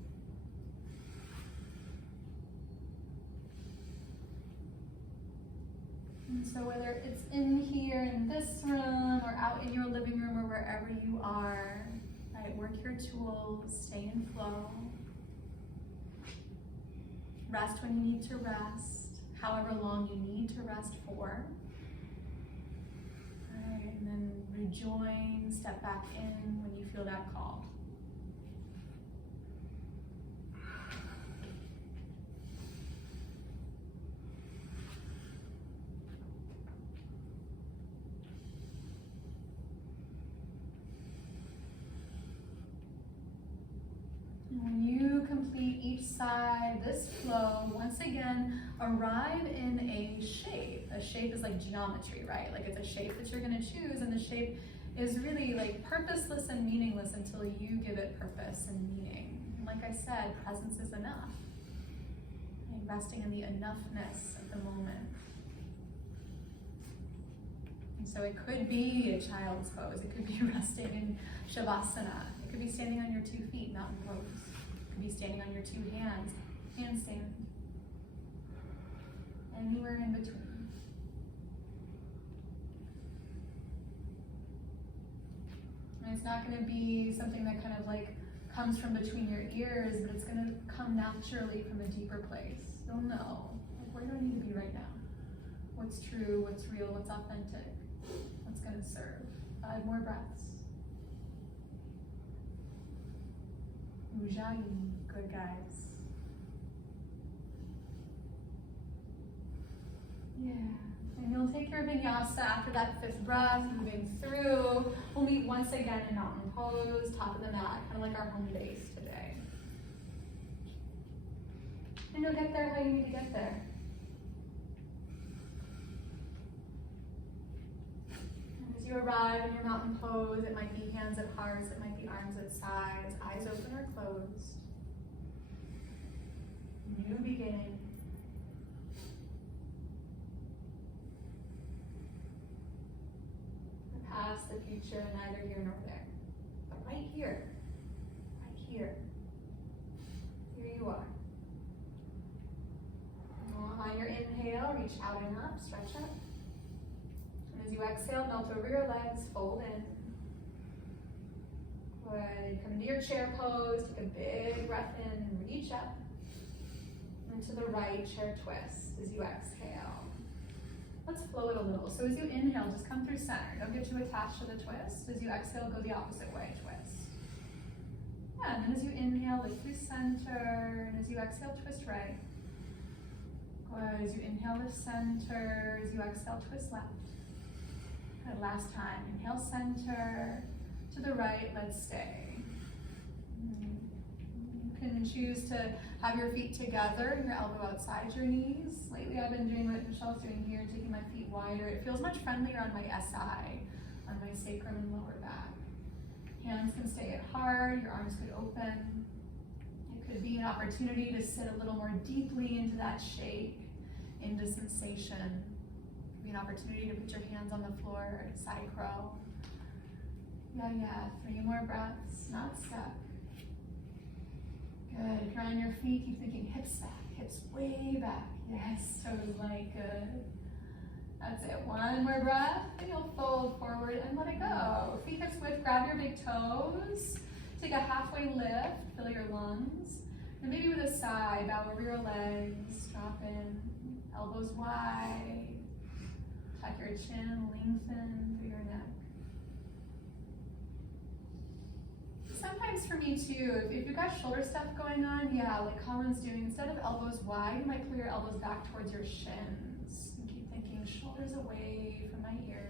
And so whether it's in here in this room or out in your living room or wherever you are, right, work your tools, stay in flow. Rest when you need to rest, however long you need to rest for. Good, and then rejoin, step back in when you feel that call. When you complete each side, this flow, once again, arrive in a shape. A shape is like geometry, right? Like it's a shape that you're gonna choose, and the shape is really like purposeless and meaningless until you give it purpose and meaning. And like I said, presence is enough. And resting in the enoughness of the moment. And so it could be a child's pose. It could be resting in Shavasana. It could be standing on your 2 feet, mountain pose. It could be standing on your 2 hands, handstand. Anywhere in between. And it's not going to be something that kind of like comes from between your ears, but it's going to come naturally from a deeper place. You'll know, like, where do I need to be right now? What's true, what's real, what's authentic, what's going to serve. 5 more breaths. Ujjayi, good guys. Yeah, and you'll take your vinyasa after that 5th breath, moving through. We'll meet once again in mountain pose, top of the mat, kind of like our home base today. And you'll get there how you need to get there. As you arrive in your mountain pose, it might be hands at hearts, it might be arms at sides, eyes open or closed. New beginning. The past, the future, neither here nor there. But right here, here you are. On your inhale, reach out and up, stretch up. As you exhale, melt over your legs, fold in. Good. Come into your chair pose, take a big breath in and reach up. And to the right, chair twist as you exhale. Let's flow it a little. So as you inhale, just come through center. Don't get too attached to the twist. As you exhale, go the opposite way, twist. Yeah, and then as you inhale, lift through center. And as you exhale, twist right. Good. As you inhale, lift center. As you exhale, twist left. Good. Last time. Inhale, center. To the right, let's stay. You can choose to have your feet together, your elbow outside your knees. Lately I've been doing what Michelle's doing here, taking my feet wider. It feels much friendlier on my SI, on my sacrum and lower back. Hands can stay at heart, your arms could open. It could be an opportunity to sit a little more deeply into that shake, into sensation. It could be an opportunity to put your hands on the floor, side crow. Yeah, 3 more breaths, not stuck. Good, if you're on your feet, keep thinking hips back, hips way back. Yes, toes light, good. That's it, 1 more breath, and you'll fold forward and let it go. Feet hips width, grab your big toes. Take a halfway lift, fill your lungs. And maybe with a sigh, bow over your legs, drop in, elbows wide. Tuck your chin, lengthen through your neck. Sometimes for me too, if you've got shoulder stuff going on, yeah, like Colin's doing, instead of elbows wide, you might pull your elbows back towards your shins. And keep thinking shoulders away from my ears.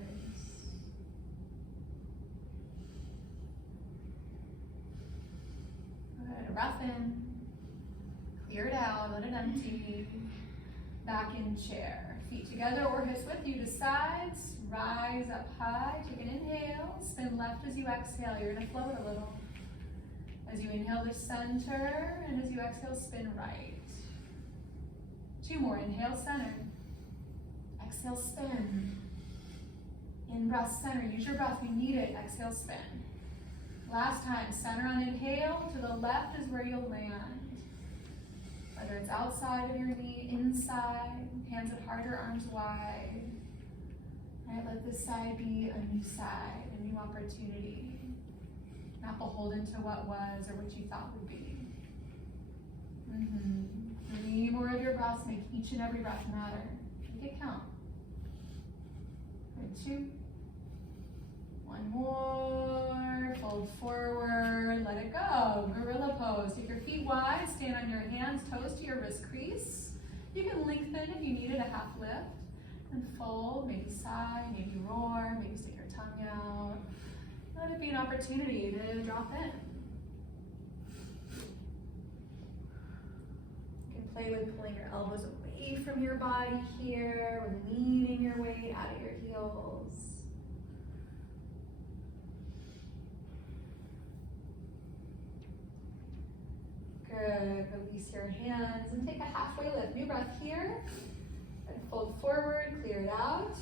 Good, breath in, clear it out, let it empty. Back in chair, feet together or hips width, you to sides, rise up high, take an inhale, spin left as you exhale, you're gonna float a little. As you inhale to center, and as you exhale, spin right. 2 more, inhale, center. Exhale, spin. In breath, center, use your breath, you need it, exhale, spin. Last time, center on inhale, to the left is where you'll land. Whether it's outside of your knee, inside, hands at heart or arms wide. All right, let this side be a new side, a new opportunity. Not beholden to what was or what you thought would be. 3 more of your breaths, make each and every breath matter. Make it count. Good, 2, more. Fold forward, let it go. Gorilla pose. Take your feet wide, stand on your hands, toes to your wrist crease. You can lengthen if you needed a half lift. And fold, maybe sigh, maybe roar, maybe stick your tongue out. Let it be an opportunity to drop in. You can play with pulling your elbows away from your body here, with leaning your weight out of your heels. Good, release your hands and take a halfway lift. New breath here. And fold forward, clear it out.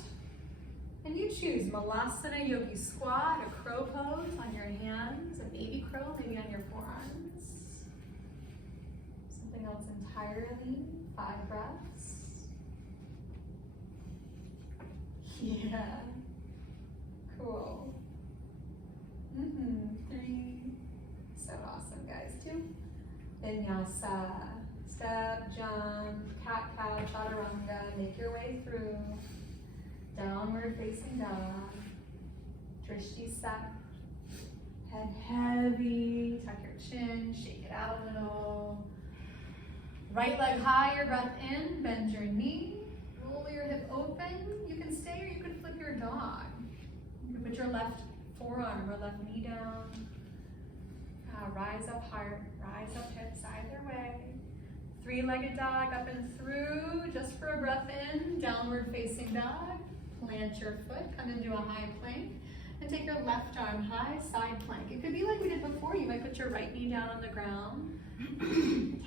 And you choose Malasana Yogi Squat, a crow pose on your hands, a baby crow maybe on your forearms. Something else entirely, 5 breaths. Yeah, cool. 3, so awesome guys. 2, Vinyasa, step, jump, cat-cow, chaturanga, make your way through. Downward facing dog, drishti set, head heavy, tuck your chin, shake it out a little. Right leg high, your breath in, bend your knee, roll your hip open. You can stay or you can flip your dog. You can put your left forearm or left knee down. Rise up heart, rise up hips, either way. 3-legged dog, up and through, just for a breath in, downward facing dog. Plant your foot, come into a high plank, and take your left arm high, side plank. It could be like we did before. You might put your right knee down on the ground.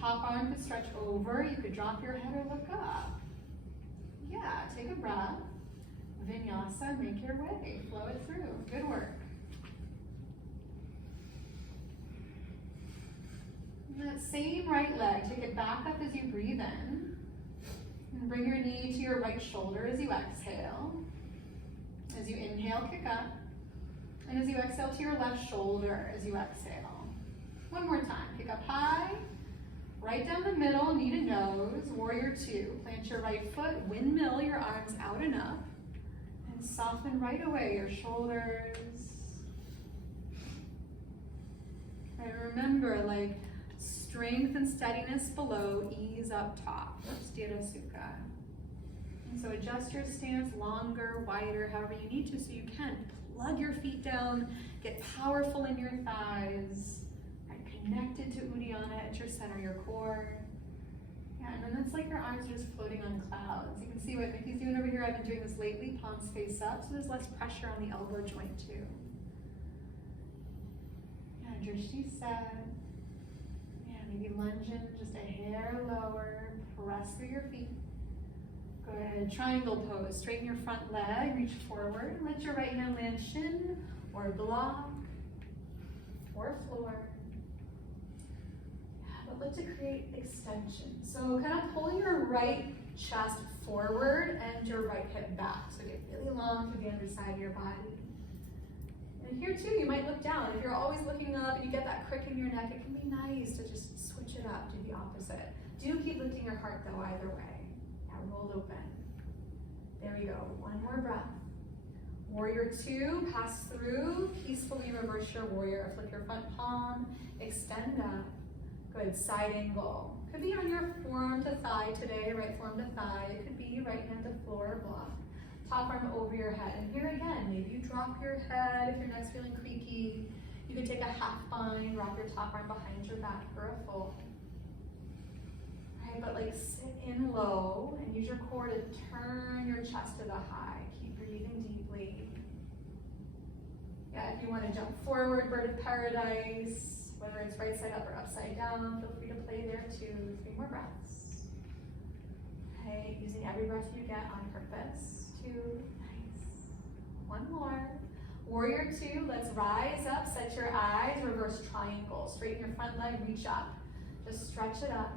Top arm could stretch over. You could drop your head or look up. Yeah, take a breath. Vinyasa, make your way. Flow it through. Good work. And that same right leg, take it back up as you breathe in. And bring your knee to your right shoulder as you exhale. As you inhale, kick up. And as you exhale, to your left shoulder as you exhale. One more time. Kick up high. Right down the middle, knee to nose. Warrior 2. Plant your right foot. Windmill your arms out and up. And soften right away your shoulders. And remember, like, strength and steadiness below, ease up top. Sthira-sukha. And so adjust your stance longer, wider, however you need to so you can. Plug your feet down, get powerful in your thighs, and connected to Uddiyana at your center, your core. Yeah, and then it's like your arms are just floating on clouds. You can see what Mickey's doing over here. I've been doing this lately, palms face up, so there's less pressure on the elbow joint too. Yeah, drishti set. Maybe lunge in just a hair lower, press through your feet. Good, triangle pose. Straighten your front leg, reach forward. Let your right hand land shin or block or floor. Yeah, but let's create extension. So kind of pull your right chest forward and your right hip back. So get really long to the underside of your body. And here too, you might look down. If you're always looking up and you get that crick in your neck, it can be nice to just switch it up, do the opposite. Do keep lifting your heart though, either way. Yeah, rolled open. There we go, one more breath. Warrior 2, pass through, peacefully reverse your warrior. Flip your front palm, extend up. Good, side angle. Could be on your forearm to thigh today, right forearm to thigh. It could be right hand to floor or block. Top arm over your head. And here again, maybe you drop your head if your neck's feeling creaky. You could take a half bind, wrap your top arm behind your back for a fold. Right, but like sit in low and use your core to turn your chest to the high. Keep breathing deeply. Yeah, if you want to jump forward, bird of paradise, whether it's right side up or upside down, feel free to play there too. 3 more breaths. Okay, using every breath you get on purpose. 2, nice. 1 more. Warrior 2, let's rise up, set your eyes, reverse triangle. Straighten your front leg, reach up. Just stretch it up.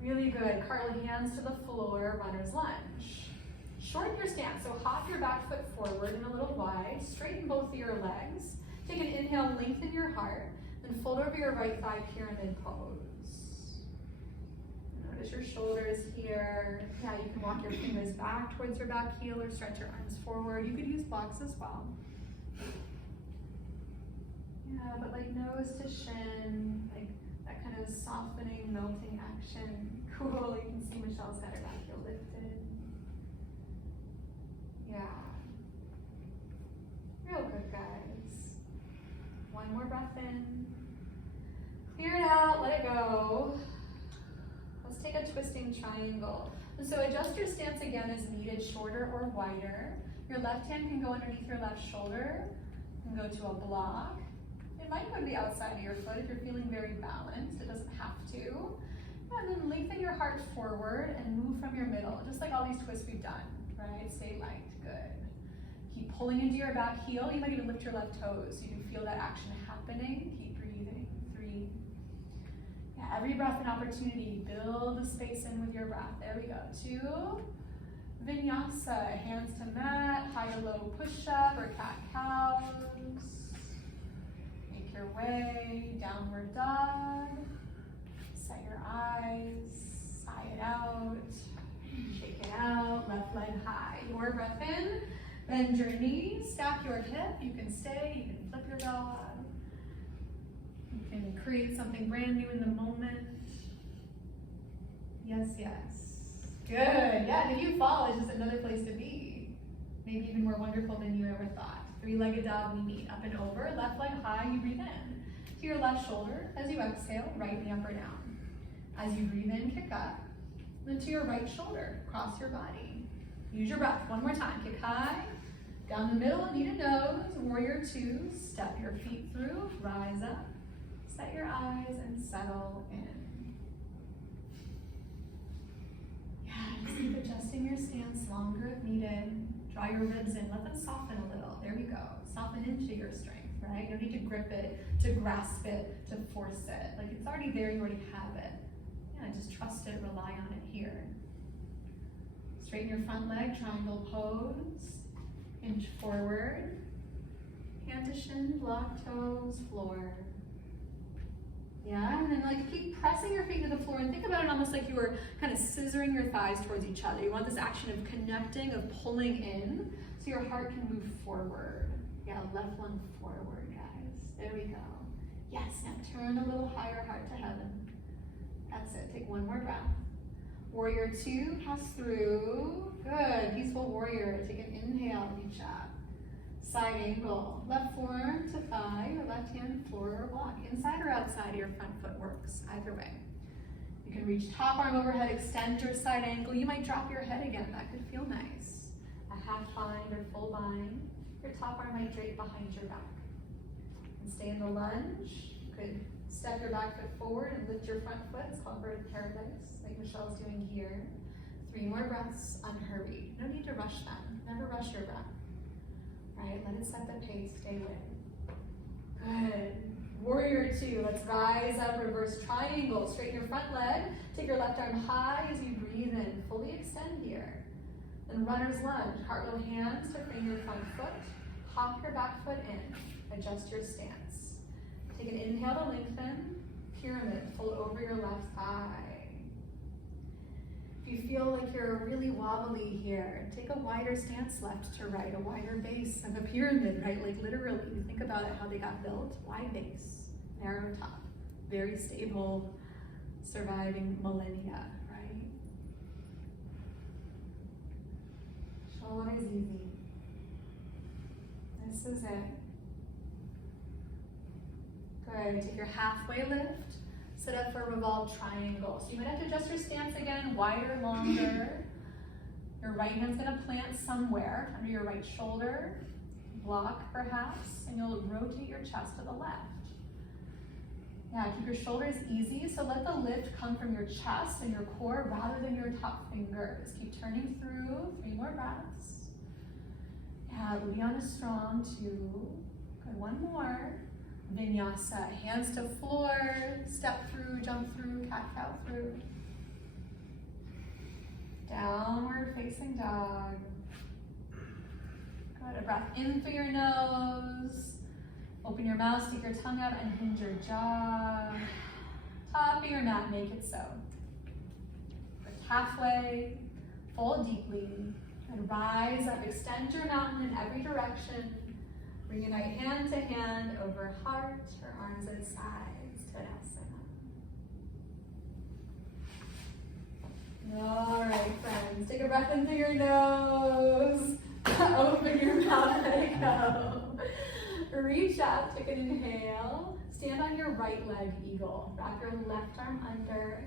Really good. Cartwheel hands to the floor, runner's lunge. Shorten your stance, so hop your back foot forward and a little wide. Straighten both of your legs. Take an inhale, lengthen your heart, then fold over your right thigh, pyramid pose. Notice your shoulders here. Yeah, you can walk your fingers back towards your back heel or stretch your arms forward. You could use blocks as well. Yeah, but like nose to shin, like that kind of softening, melting action. Cool, you can see Michelle's got her back heel lifted. Yeah. Real good, guys. One more breath in. Clear it out, let it go. Let's take a twisting triangle. So adjust your stance again as needed, shorter or wider. Your left hand can go underneath your left shoulder and go to a block. It might go to the outside of your foot if you're feeling very balanced. It doesn't have to. And then lengthen your heart forward and move from your middle, just like all these twists we've done, right? Stay light, good. Keep pulling into your back heel. You might even lift your left toes so you can feel that action happening. Keep breathing, 3. Yeah, every breath an opportunity. Build the space in with your breath. There we go, 2. Vinyasa, hands to mat, high or low push-up or cat-cows. Make your way, downward dog. Set your eyes, sigh it out, shake it out, left leg high. Your breath in, bend your knees, stack your hip. You can stay, you can flip your dog. You can create something brand new in the moment. Yes, yes. Good, yeah, and if you fall, it's just another place to be. Maybe even more wonderful than you ever thought. 3-legged dog, we meet up and over, left leg high, you breathe in. To your left shoulder, as you exhale, right knee up or down. As you breathe in, kick up. Then to your right shoulder, cross your body. Use your breath, one more time. Kick high, down the middle, knee to nose, warrior 2. Step your feet through, rise up. Set your eyes and settle in. Yeah, just keep adjusting your stance longer if needed. Draw your ribs in, let them soften a little. There we go. Soften into your strength, right? You don't need to grip it, to grasp it, to force it. Like it's already there, you already have it. Yeah, just trust it, rely on it here. Straighten your front leg, triangle pose. Inch forward. Hand to shin, block toes, floor. Yeah, and then like keep pressing your feet to the floor and think about it almost like you were kind of scissoring your thighs towards each other. You want this action of connecting, of pulling in, so your heart can move forward. Yeah, left lung forward, guys. There we go. Yes, now turn a little higher, heart to heaven. That's it, take one more breath. Warrior 2, pass through. Good, peaceful warrior. Take an inhale, reach up. Side angle, left forearm to thigh, or left hand floor or block. Inside or outside of your front foot works, either way. You can reach top arm overhead, extend your side ankle. You might drop your head again, that could feel nice. A half bind or full bind. Your top arm might drape behind your back. And stay in the lunge. You could step your back foot forward and lift your front foot. It's called bird paradise, like Michelle's doing here. 3 more breaths, unhurried. No need to rush them. Never rush your breath. Right, let it set the pace, stay with. Good. Warrior 2, let's rise up, reverse triangle. Straighten your front leg, take your left arm high as you breathe in. Fully extend here. Then runner's lunge, cartwheel hands to frame your front foot. Hop your back foot in, adjust your stance. Take an inhale to lengthen, pyramid, pull over your left thigh. If you feel like you're really wobbly here, take a wider stance left to right, a wider base of a pyramid, right? Like literally, you think about it, how they got built. Wide base, narrow top, very stable, surviving millennia, right? Shoulder is easy. This is it. Good, take your halfway lift. Set up for a revolved triangle. So you might have to adjust your stance again, wider, longer. Your right hand's gonna plant somewhere under your right shoulder, block perhaps, and you'll rotate your chest to the left. Yeah, keep your shoulders easy, so let the lift come from your chest and your core rather than your top fingers. Keep turning through, 3 more breaths. Yeah, Liana strong, 2. Good, 1 more. Vinyasa, hands to floor, step through, jump through, cat-cow through. Downward facing dog. Good, a breath in through your nose. Open your mouth, stick your tongue out and hinge your jaw. Top of your mat, make it so. Lift halfway, fold deeply, and rise up. Extend your mountain in every direction. Bring it right hand to hand over heart or arms at sides. Tadasana. All right, friends. Take a breath in through your nose. Open your mouth. Let it go. Reach up. Take an inhale. Stand on your right leg, eagle. Wrap your left arm under.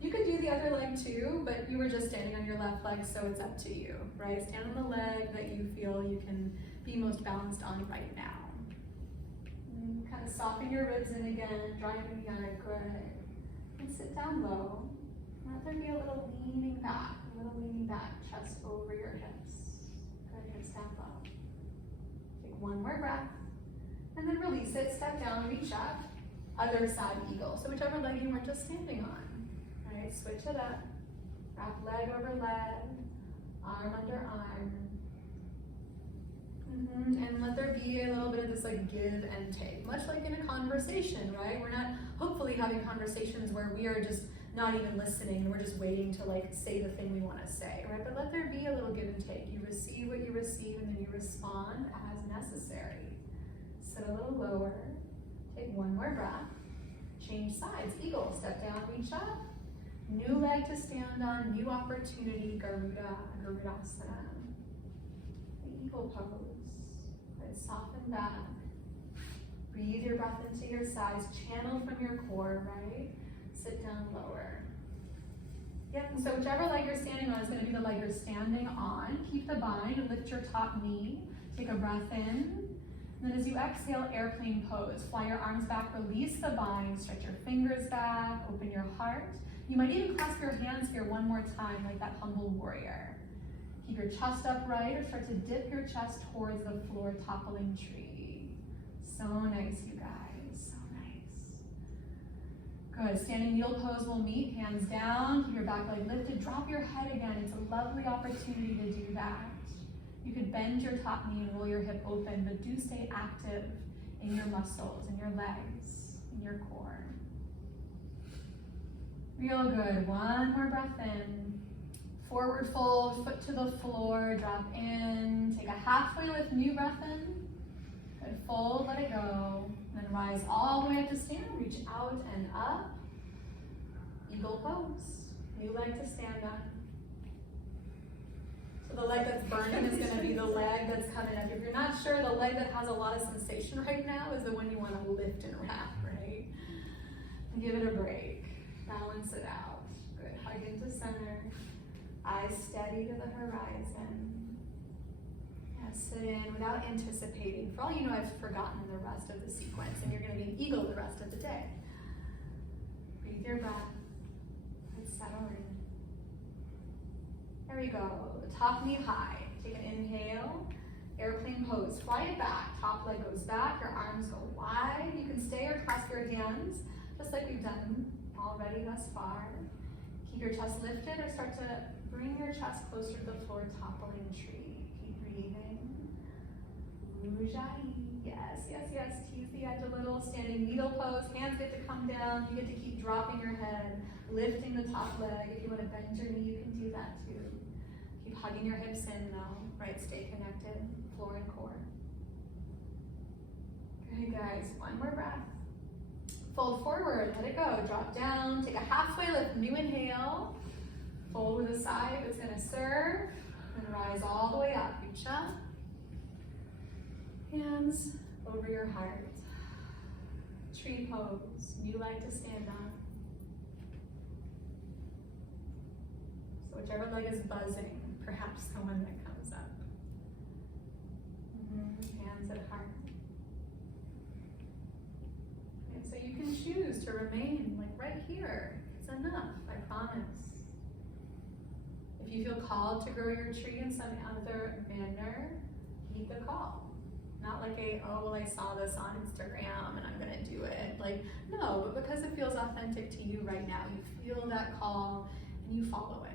You could do the other leg too, but you were just standing on your left leg, so it's up to you, right? Stand on the leg that you feel you can be most balanced on right now. And kind of soften your ribs in again, drawing them together, good. And sit down low. Let there be a little leaning back, chest over your hips. Good, hips down low. Take one more breath, and then release it, step down, reach up. Other side eagle, so whichever leg you weren't just standing on. Right, switch it up. Wrap leg over leg, arm under arm. And let there be a little bit of this like give and take, much like in a conversation, right? We're not hopefully having conversations where we are just not even listening and we're just waiting to like say the thing we want to say, right? But let there be a little give and take. You receive what you receive and then you respond as necessary. Sit a little lower. Take one more breath. Change sides. Eagle. Step down, reach up. New leg to stand on. New opportunity. Garudasana. The eagle pose. Good. Soften back. Breathe your breath into your sides. Channel from your core, right? Sit down lower. Yep, and so whichever leg you're standing on is going to be the leg you're standing on. Keep the bind. Lift your top knee. Take a breath in. And then as you exhale, airplane pose. Fly your arms back, release the bind, stretch your fingers back, open your heart. You might even clasp your hands here one more time like that humble warrior. Keep your chest upright or start to dip your chest towards the floor, toppling tree. So nice, you guys, so nice. Good, standing needle pose will meet, hands down, keep your back leg lifted, drop your head again. It's a lovely opportunity to do that. You could bend your top knee and roll your hip open, but do stay active in your muscles, in your legs, in your core. Real good. One more breath in. Forward fold, foot to the floor, drop in. Take a halfway lift, new breath in. Good, fold, let it go. Then rise all the way up to stand, reach out and up. Eagle pose. New leg to stand on. So the leg that's burning is going to be the leg that's coming up. If you're not sure, the leg that has a lot of sensation right now is the one you want to lift and wrap, right? And give it a break. Balance it out. Good. Hug into center. Eyes steady to the horizon. Yeah, sit in without anticipating. For all you know, I've forgotten the rest of the sequence, and you're going to be an eagle the rest of the day. Breathe your breath and settle in. There we go. Top knee high. Take an inhale. Airplane pose. Fly it back. Top leg goes back. Your arms go wide. You can stay or clasp your hands, just like we've done already thus far. Keep your chest lifted or start to bring your chest closer to the floor, toppling tree. Keep breathing. Ujjayi. Yes, yes, yes. Tease the edge a little. Standing needle pose. Hands get to come down. You get to keep dropping your head, lifting the top leg. If you want to bend your knee, you can do that too. Keep hugging your hips in though, right? Stay connected, floor and core. Good, guys. One more breath. Fold forward, let it go. Drop down, take a halfway lift, new inhale. Fold with a side if it's gonna serve. And rise all the way up. Reach up. Hands over your heart. Tree pose, new leg to stand on. So whichever leg is buzzing, perhaps the one that comes up. Hands at heart. And so you can choose to remain like right here. It's enough, I promise. If you feel called to grow your tree in some other manner, heed the call. Not like oh, well, I saw this on Instagram and I'm gonna do it. Like, no, but because it feels authentic to you right now. You feel that call and you follow it.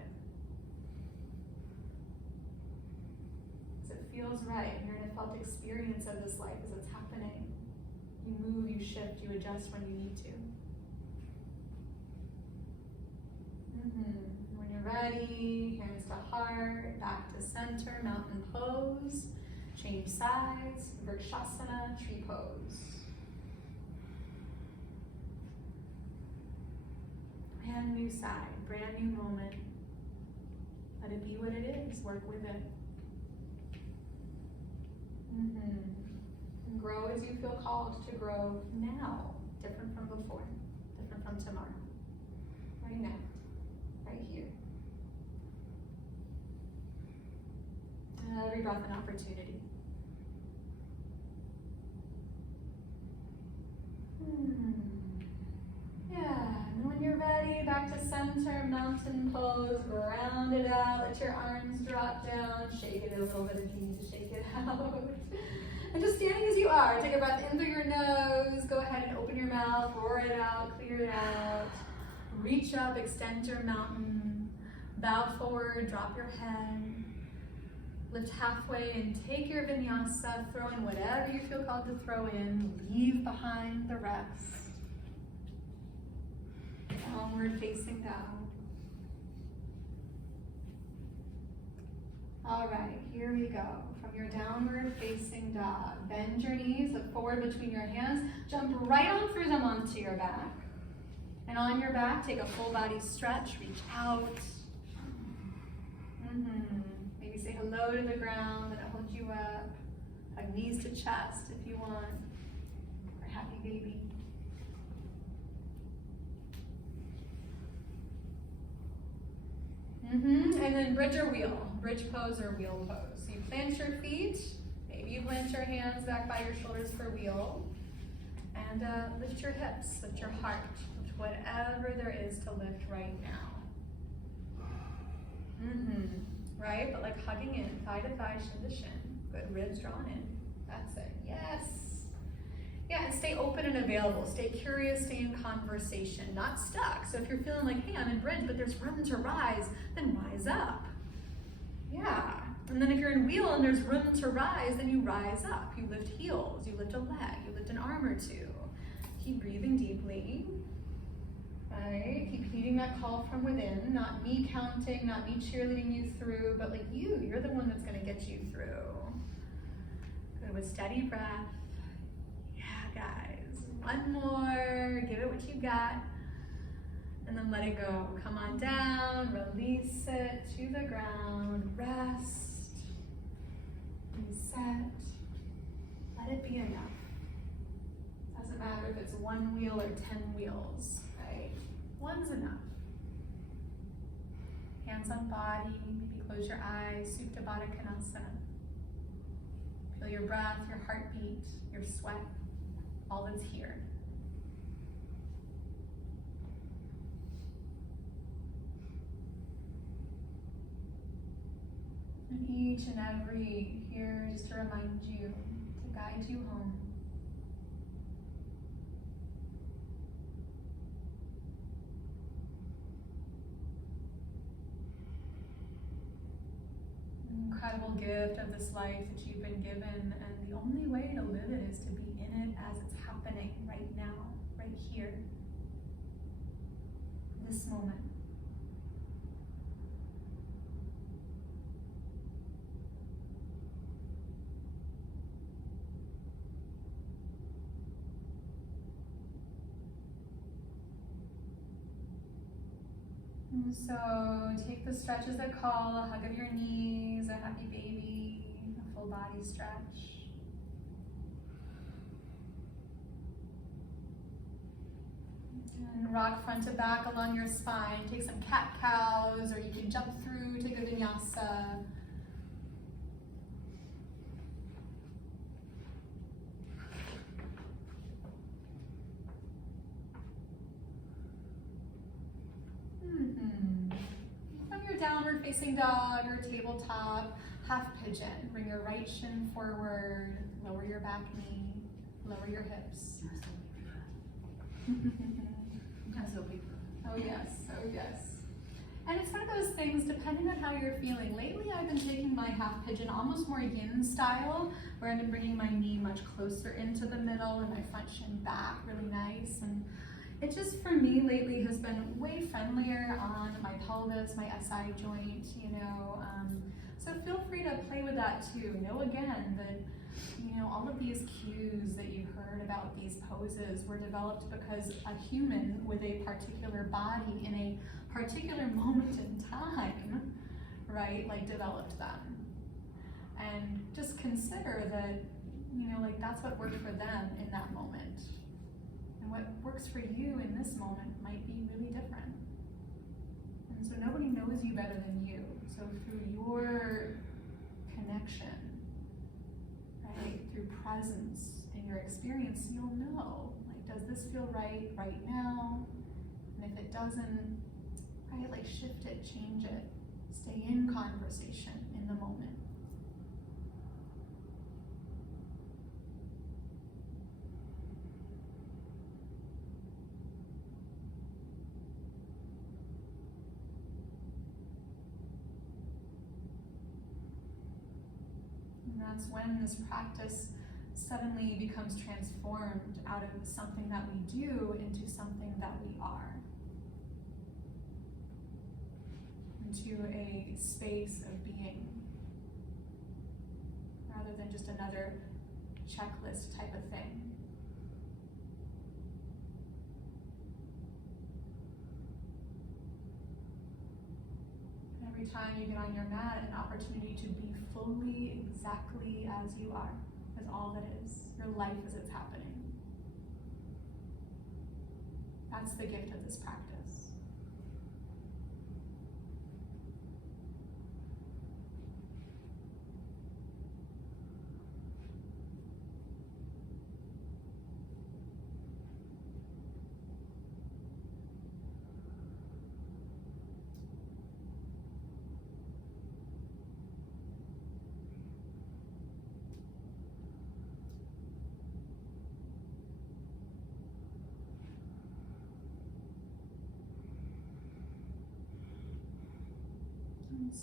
Because it feels right and you're in a felt experience of this life as it's happening. You move, you shift, you adjust when you need to. When you're ready, hands to heart, back to center, mountain pose. Change sides, Vrikshasana, tree pose. Brand new side, brand new moment. Let it be what it is, work with it. And grow as you feel called to grow now, different from before, different from tomorrow. Right now, right here. Every breath an opportunity. Yeah, and when you're ready, back to center, mountain pose, round it out, let your arms drop down, shake it a little bit if you need to shake it out. And just standing as you are, take a breath in through your nose, go ahead and open your mouth, roar it out, clear it out. Reach up, extend your mountain, bow forward, drop your head. Lift halfway and take your vinyasa, throw in whatever you feel called to throw in, leave behind the rest. Downward facing dog. All right, here we go. From your downward facing dog, bend your knees, look forward between your hands, jump right on through them onto your back. And on your back, take a full body stretch, reach out. Maybe say hello to the ground, let it hold you up. Hug knees to chest if you want, or happy baby. And then bridge or wheel, bridge pose or wheel pose. So you plant your feet, maybe you plant your hands back by your shoulders for wheel, and lift your hips, lift your heart, lift whatever there is to lift right now. Right, but like hugging in, thigh to thigh, shin to shin. Good, ribs drawn in. That's it, yes. Yeah, and stay open and available. Stay curious, stay in conversation, not stuck. So if you're feeling like, hey, I'm in bridge, but there's room to rise, then rise up. Yeah, and then if you're in wheel and there's room to rise, then you rise up. You lift heels, you lift a leg, you lift an arm or two. Keep breathing deeply. Right, keep heeding that call from within, not me counting, not me cheerleading you through, but like you're the one that's gonna get you through. Good, with steady breath. Yeah, guys, one more, give it what you got, and then let it go. Come on down, release it to the ground, rest, reset, let it be enough. Doesn't matter if it's one wheel or 10 wheels. One's enough. Hands on body, maybe close your eyes, Supta Baddha Konasana. Feel your breath, your heartbeat, your sweat, all that's here. And each and every here just to remind you, to guide you home. Incredible gift of this life that you've been given, and the only way to live it is to be in it as it's happening right now, right here, this moment. And so take the stretch as a call, a hug of your knees, a happy baby, a full body stretch. And rock front to back along your spine. Take some cat cows, or you can jump through, take a vinyasa. From your downward facing dog or tabletop, half pigeon. Bring your right shin forward, lower your back knee, lower your hips. Oh yes, oh yes. And it's one of those things, depending on how you're feeling. Lately I've been taking my half pigeon almost more yin style, where I've been bringing my knee much closer into the middle and my front shin back really nice. And it just, for me lately, has been way friendlier on my pelvis, my SI joint, you know. So feel free to play with that too. Know again that, all of these cues that you heard about these poses were developed because a human with a particular body in a particular moment in time, right, developed them. And just consider that, that's what worked for them in that moment. And what works for you in this moment might be really different. And so nobody knows you better than you. So through your connection, right, through presence in your experience, you'll know, does this feel right now? And if it doesn't, right, shift it, change it, stay in conversation in the moment. And that's when this practice suddenly becomes transformed out of something that we do into something that we are. Into a space of being, rather than just another checklist type of thing. Every time you get on your mat, an opportunity to be fully exactly as you are, as all that is, your life as it's happening. That's the gift of this practice.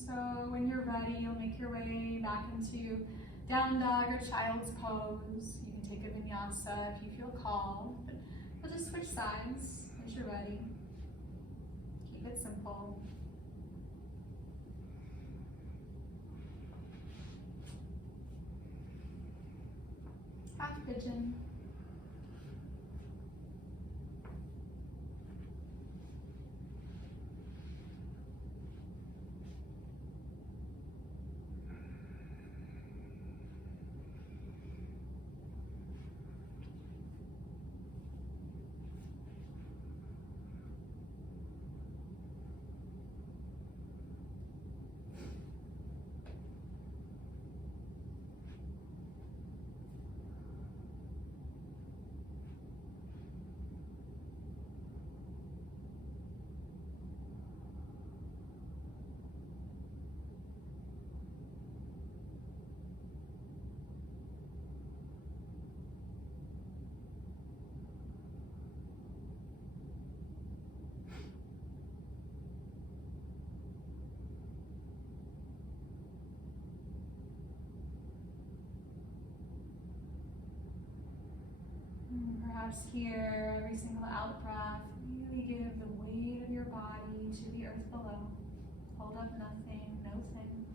So when you're ready, you'll make your way back into down dog or child's pose. You can take a vinyasa if you feel called, but we'll just switch sides as you're ready. Keep it simple. Half pigeon. Perhaps here, every single out breath, really give the weight of your body to the earth below. Hold up nothing, no thing.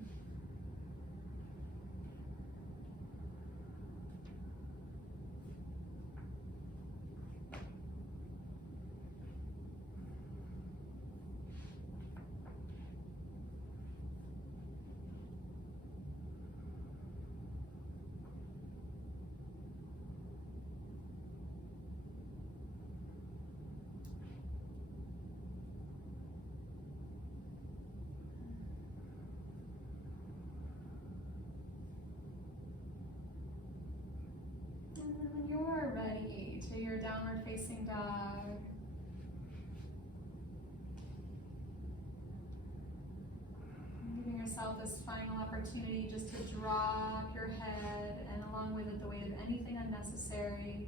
And then when you're ready to your downward facing dog, giving yourself this final opportunity just to drop your head and along with it the weight of anything unnecessary,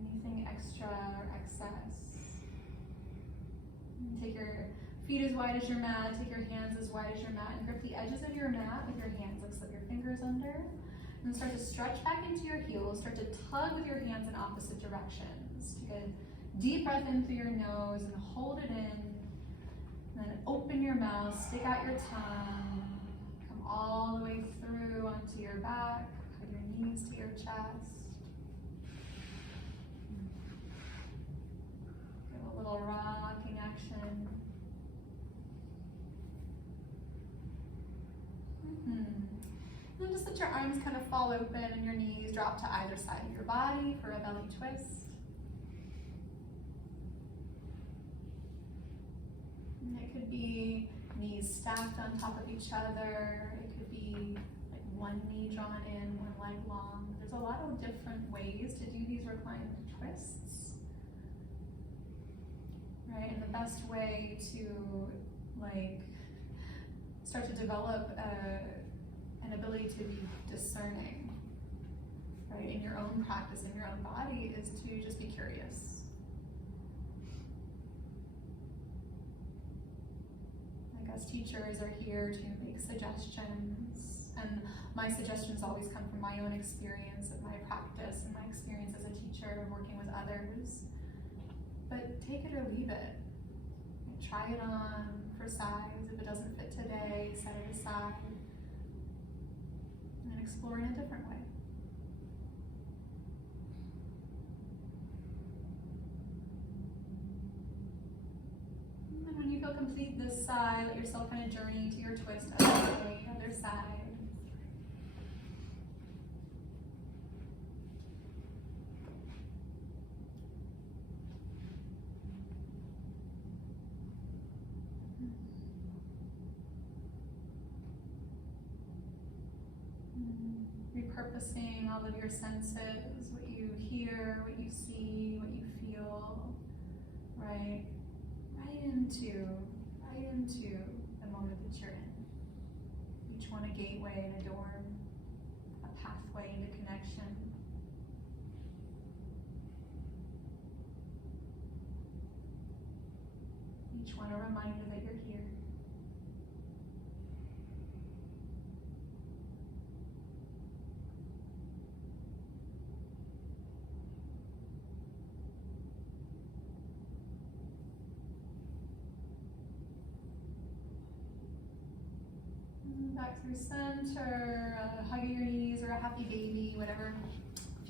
anything extra or excess. And take your feet as wide as your mat, take your hands as wide as your mat, and grip the edges of your mat with your hands, like slip your fingers under. And start to stretch back into your heels, start to tug with your hands in opposite directions. Take a deep breath in through your nose and hold it in. And then open your mouth, stick out your tongue. all the way through onto your back, hug your knees to your chest. Give a little rocking action. And then just let your arms kind of fall open and your knees drop to either side of your body for a belly twist. And it could be knees stacked on top of each other. It could be like one knee drawn in, one leg long. There's a lot of different ways to do these reclined twists. Right, and the best way to start to develop an ability to be discerning, right, in your own practice, in your own body, is to just be curious. Like, us teachers are here to make suggestions, and my suggestions always come from my own experience of my practice and my experience as a teacher of working with others. But take it or leave it. Try it on for size. If it doesn't fit today, set it aside and explore in a different way. And then when you feel complete this side, let yourself kind of journey to your twist other side. Repurposing all of your senses, what you hear, what you see, what you feel, right into the moment that you're in. Each one a gateway and a door, a pathway into connection. Each one a reminder that you're here. Back through center, hugging your knees or a happy baby, whatever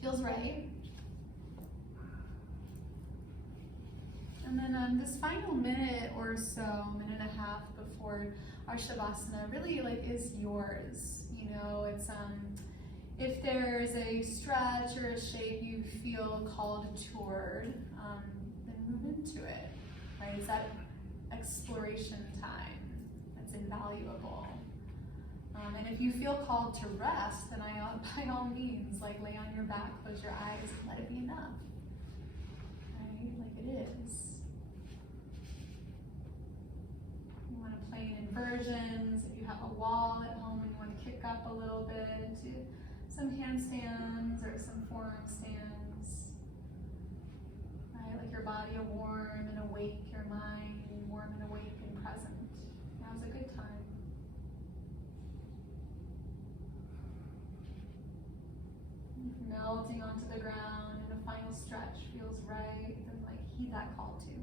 feels right. And then this final minute or so, minute and a half before our Shavasana really is yours. You know, it's if there's a stretch or a shape you feel called toward, then move into it, right? It's that exploration time that's invaluable. And if you feel called to rest, then by all means, lay on your back, close your eyes, and let it be enough, right? Like it is. You want to play in inversions. If you have a wall at home and you want to kick up a little bit into some handstands or some forearm stands, right? Like your body warm and awake, your mind warm and awake and present. Now's a good time. Melting onto the ground and a final stretch feels right, then heed that call too.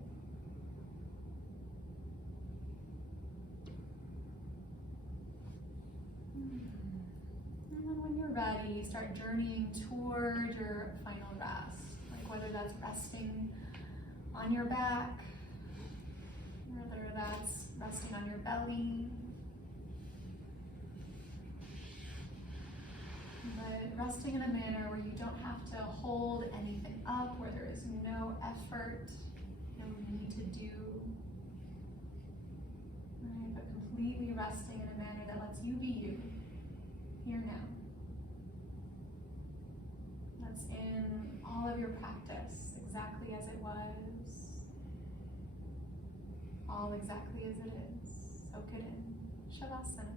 And then when you're ready, start journeying toward your final rest. Whether that's resting on your back, whether that's resting on your belly. But resting in a manner where you don't have to hold anything up, where there is no effort, no need to do. Right? But completely resting in a manner that lets you be you, here now. That's in all of your practice, exactly as it was, all exactly as it is. Soak it in. Shavasana.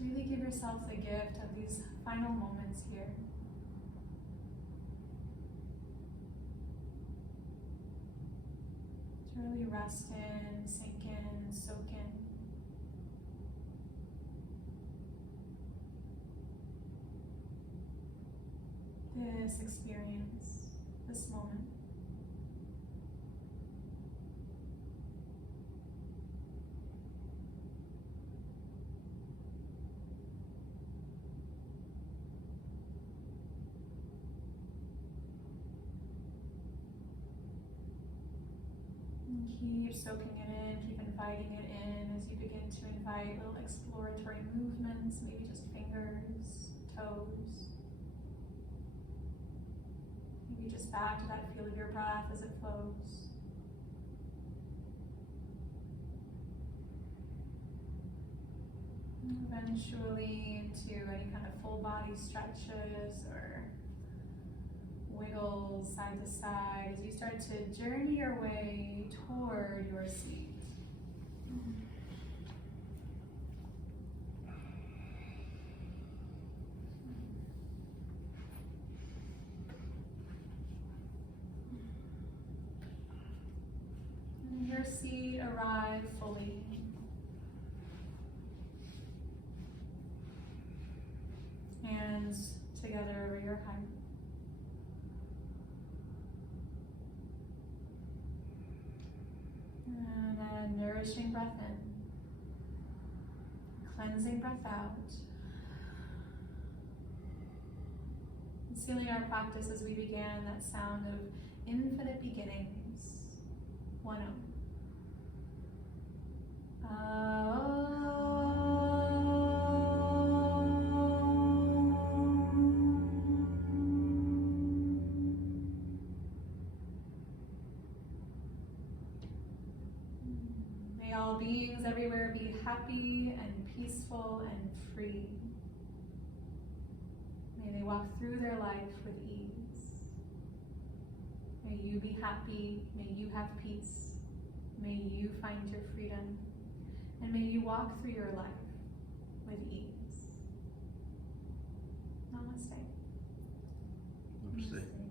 really give yourself the gift of these final moments here. To really rest in, sink in, soak in. This experience, this moment. Keep soaking it in, keep inviting it in as you begin to invite little exploratory movements, maybe just fingers, toes. Maybe just back to that feel of your breath as it flows. And eventually to any kind of full body stretches or wiggles side to side as you start to journey your way toward your seat. And your seat arrive fully. Hands together over your heart. And a nourishing breath in, cleansing breath out. And sealing our practice as we began that sound of infinite beginnings. 1-0. May all beings everywhere be happy and peaceful and free. May they walk through their life with ease. May you be happy, may you have peace, may you find your freedom, and may you walk through your life with ease. Namaste. Namaste.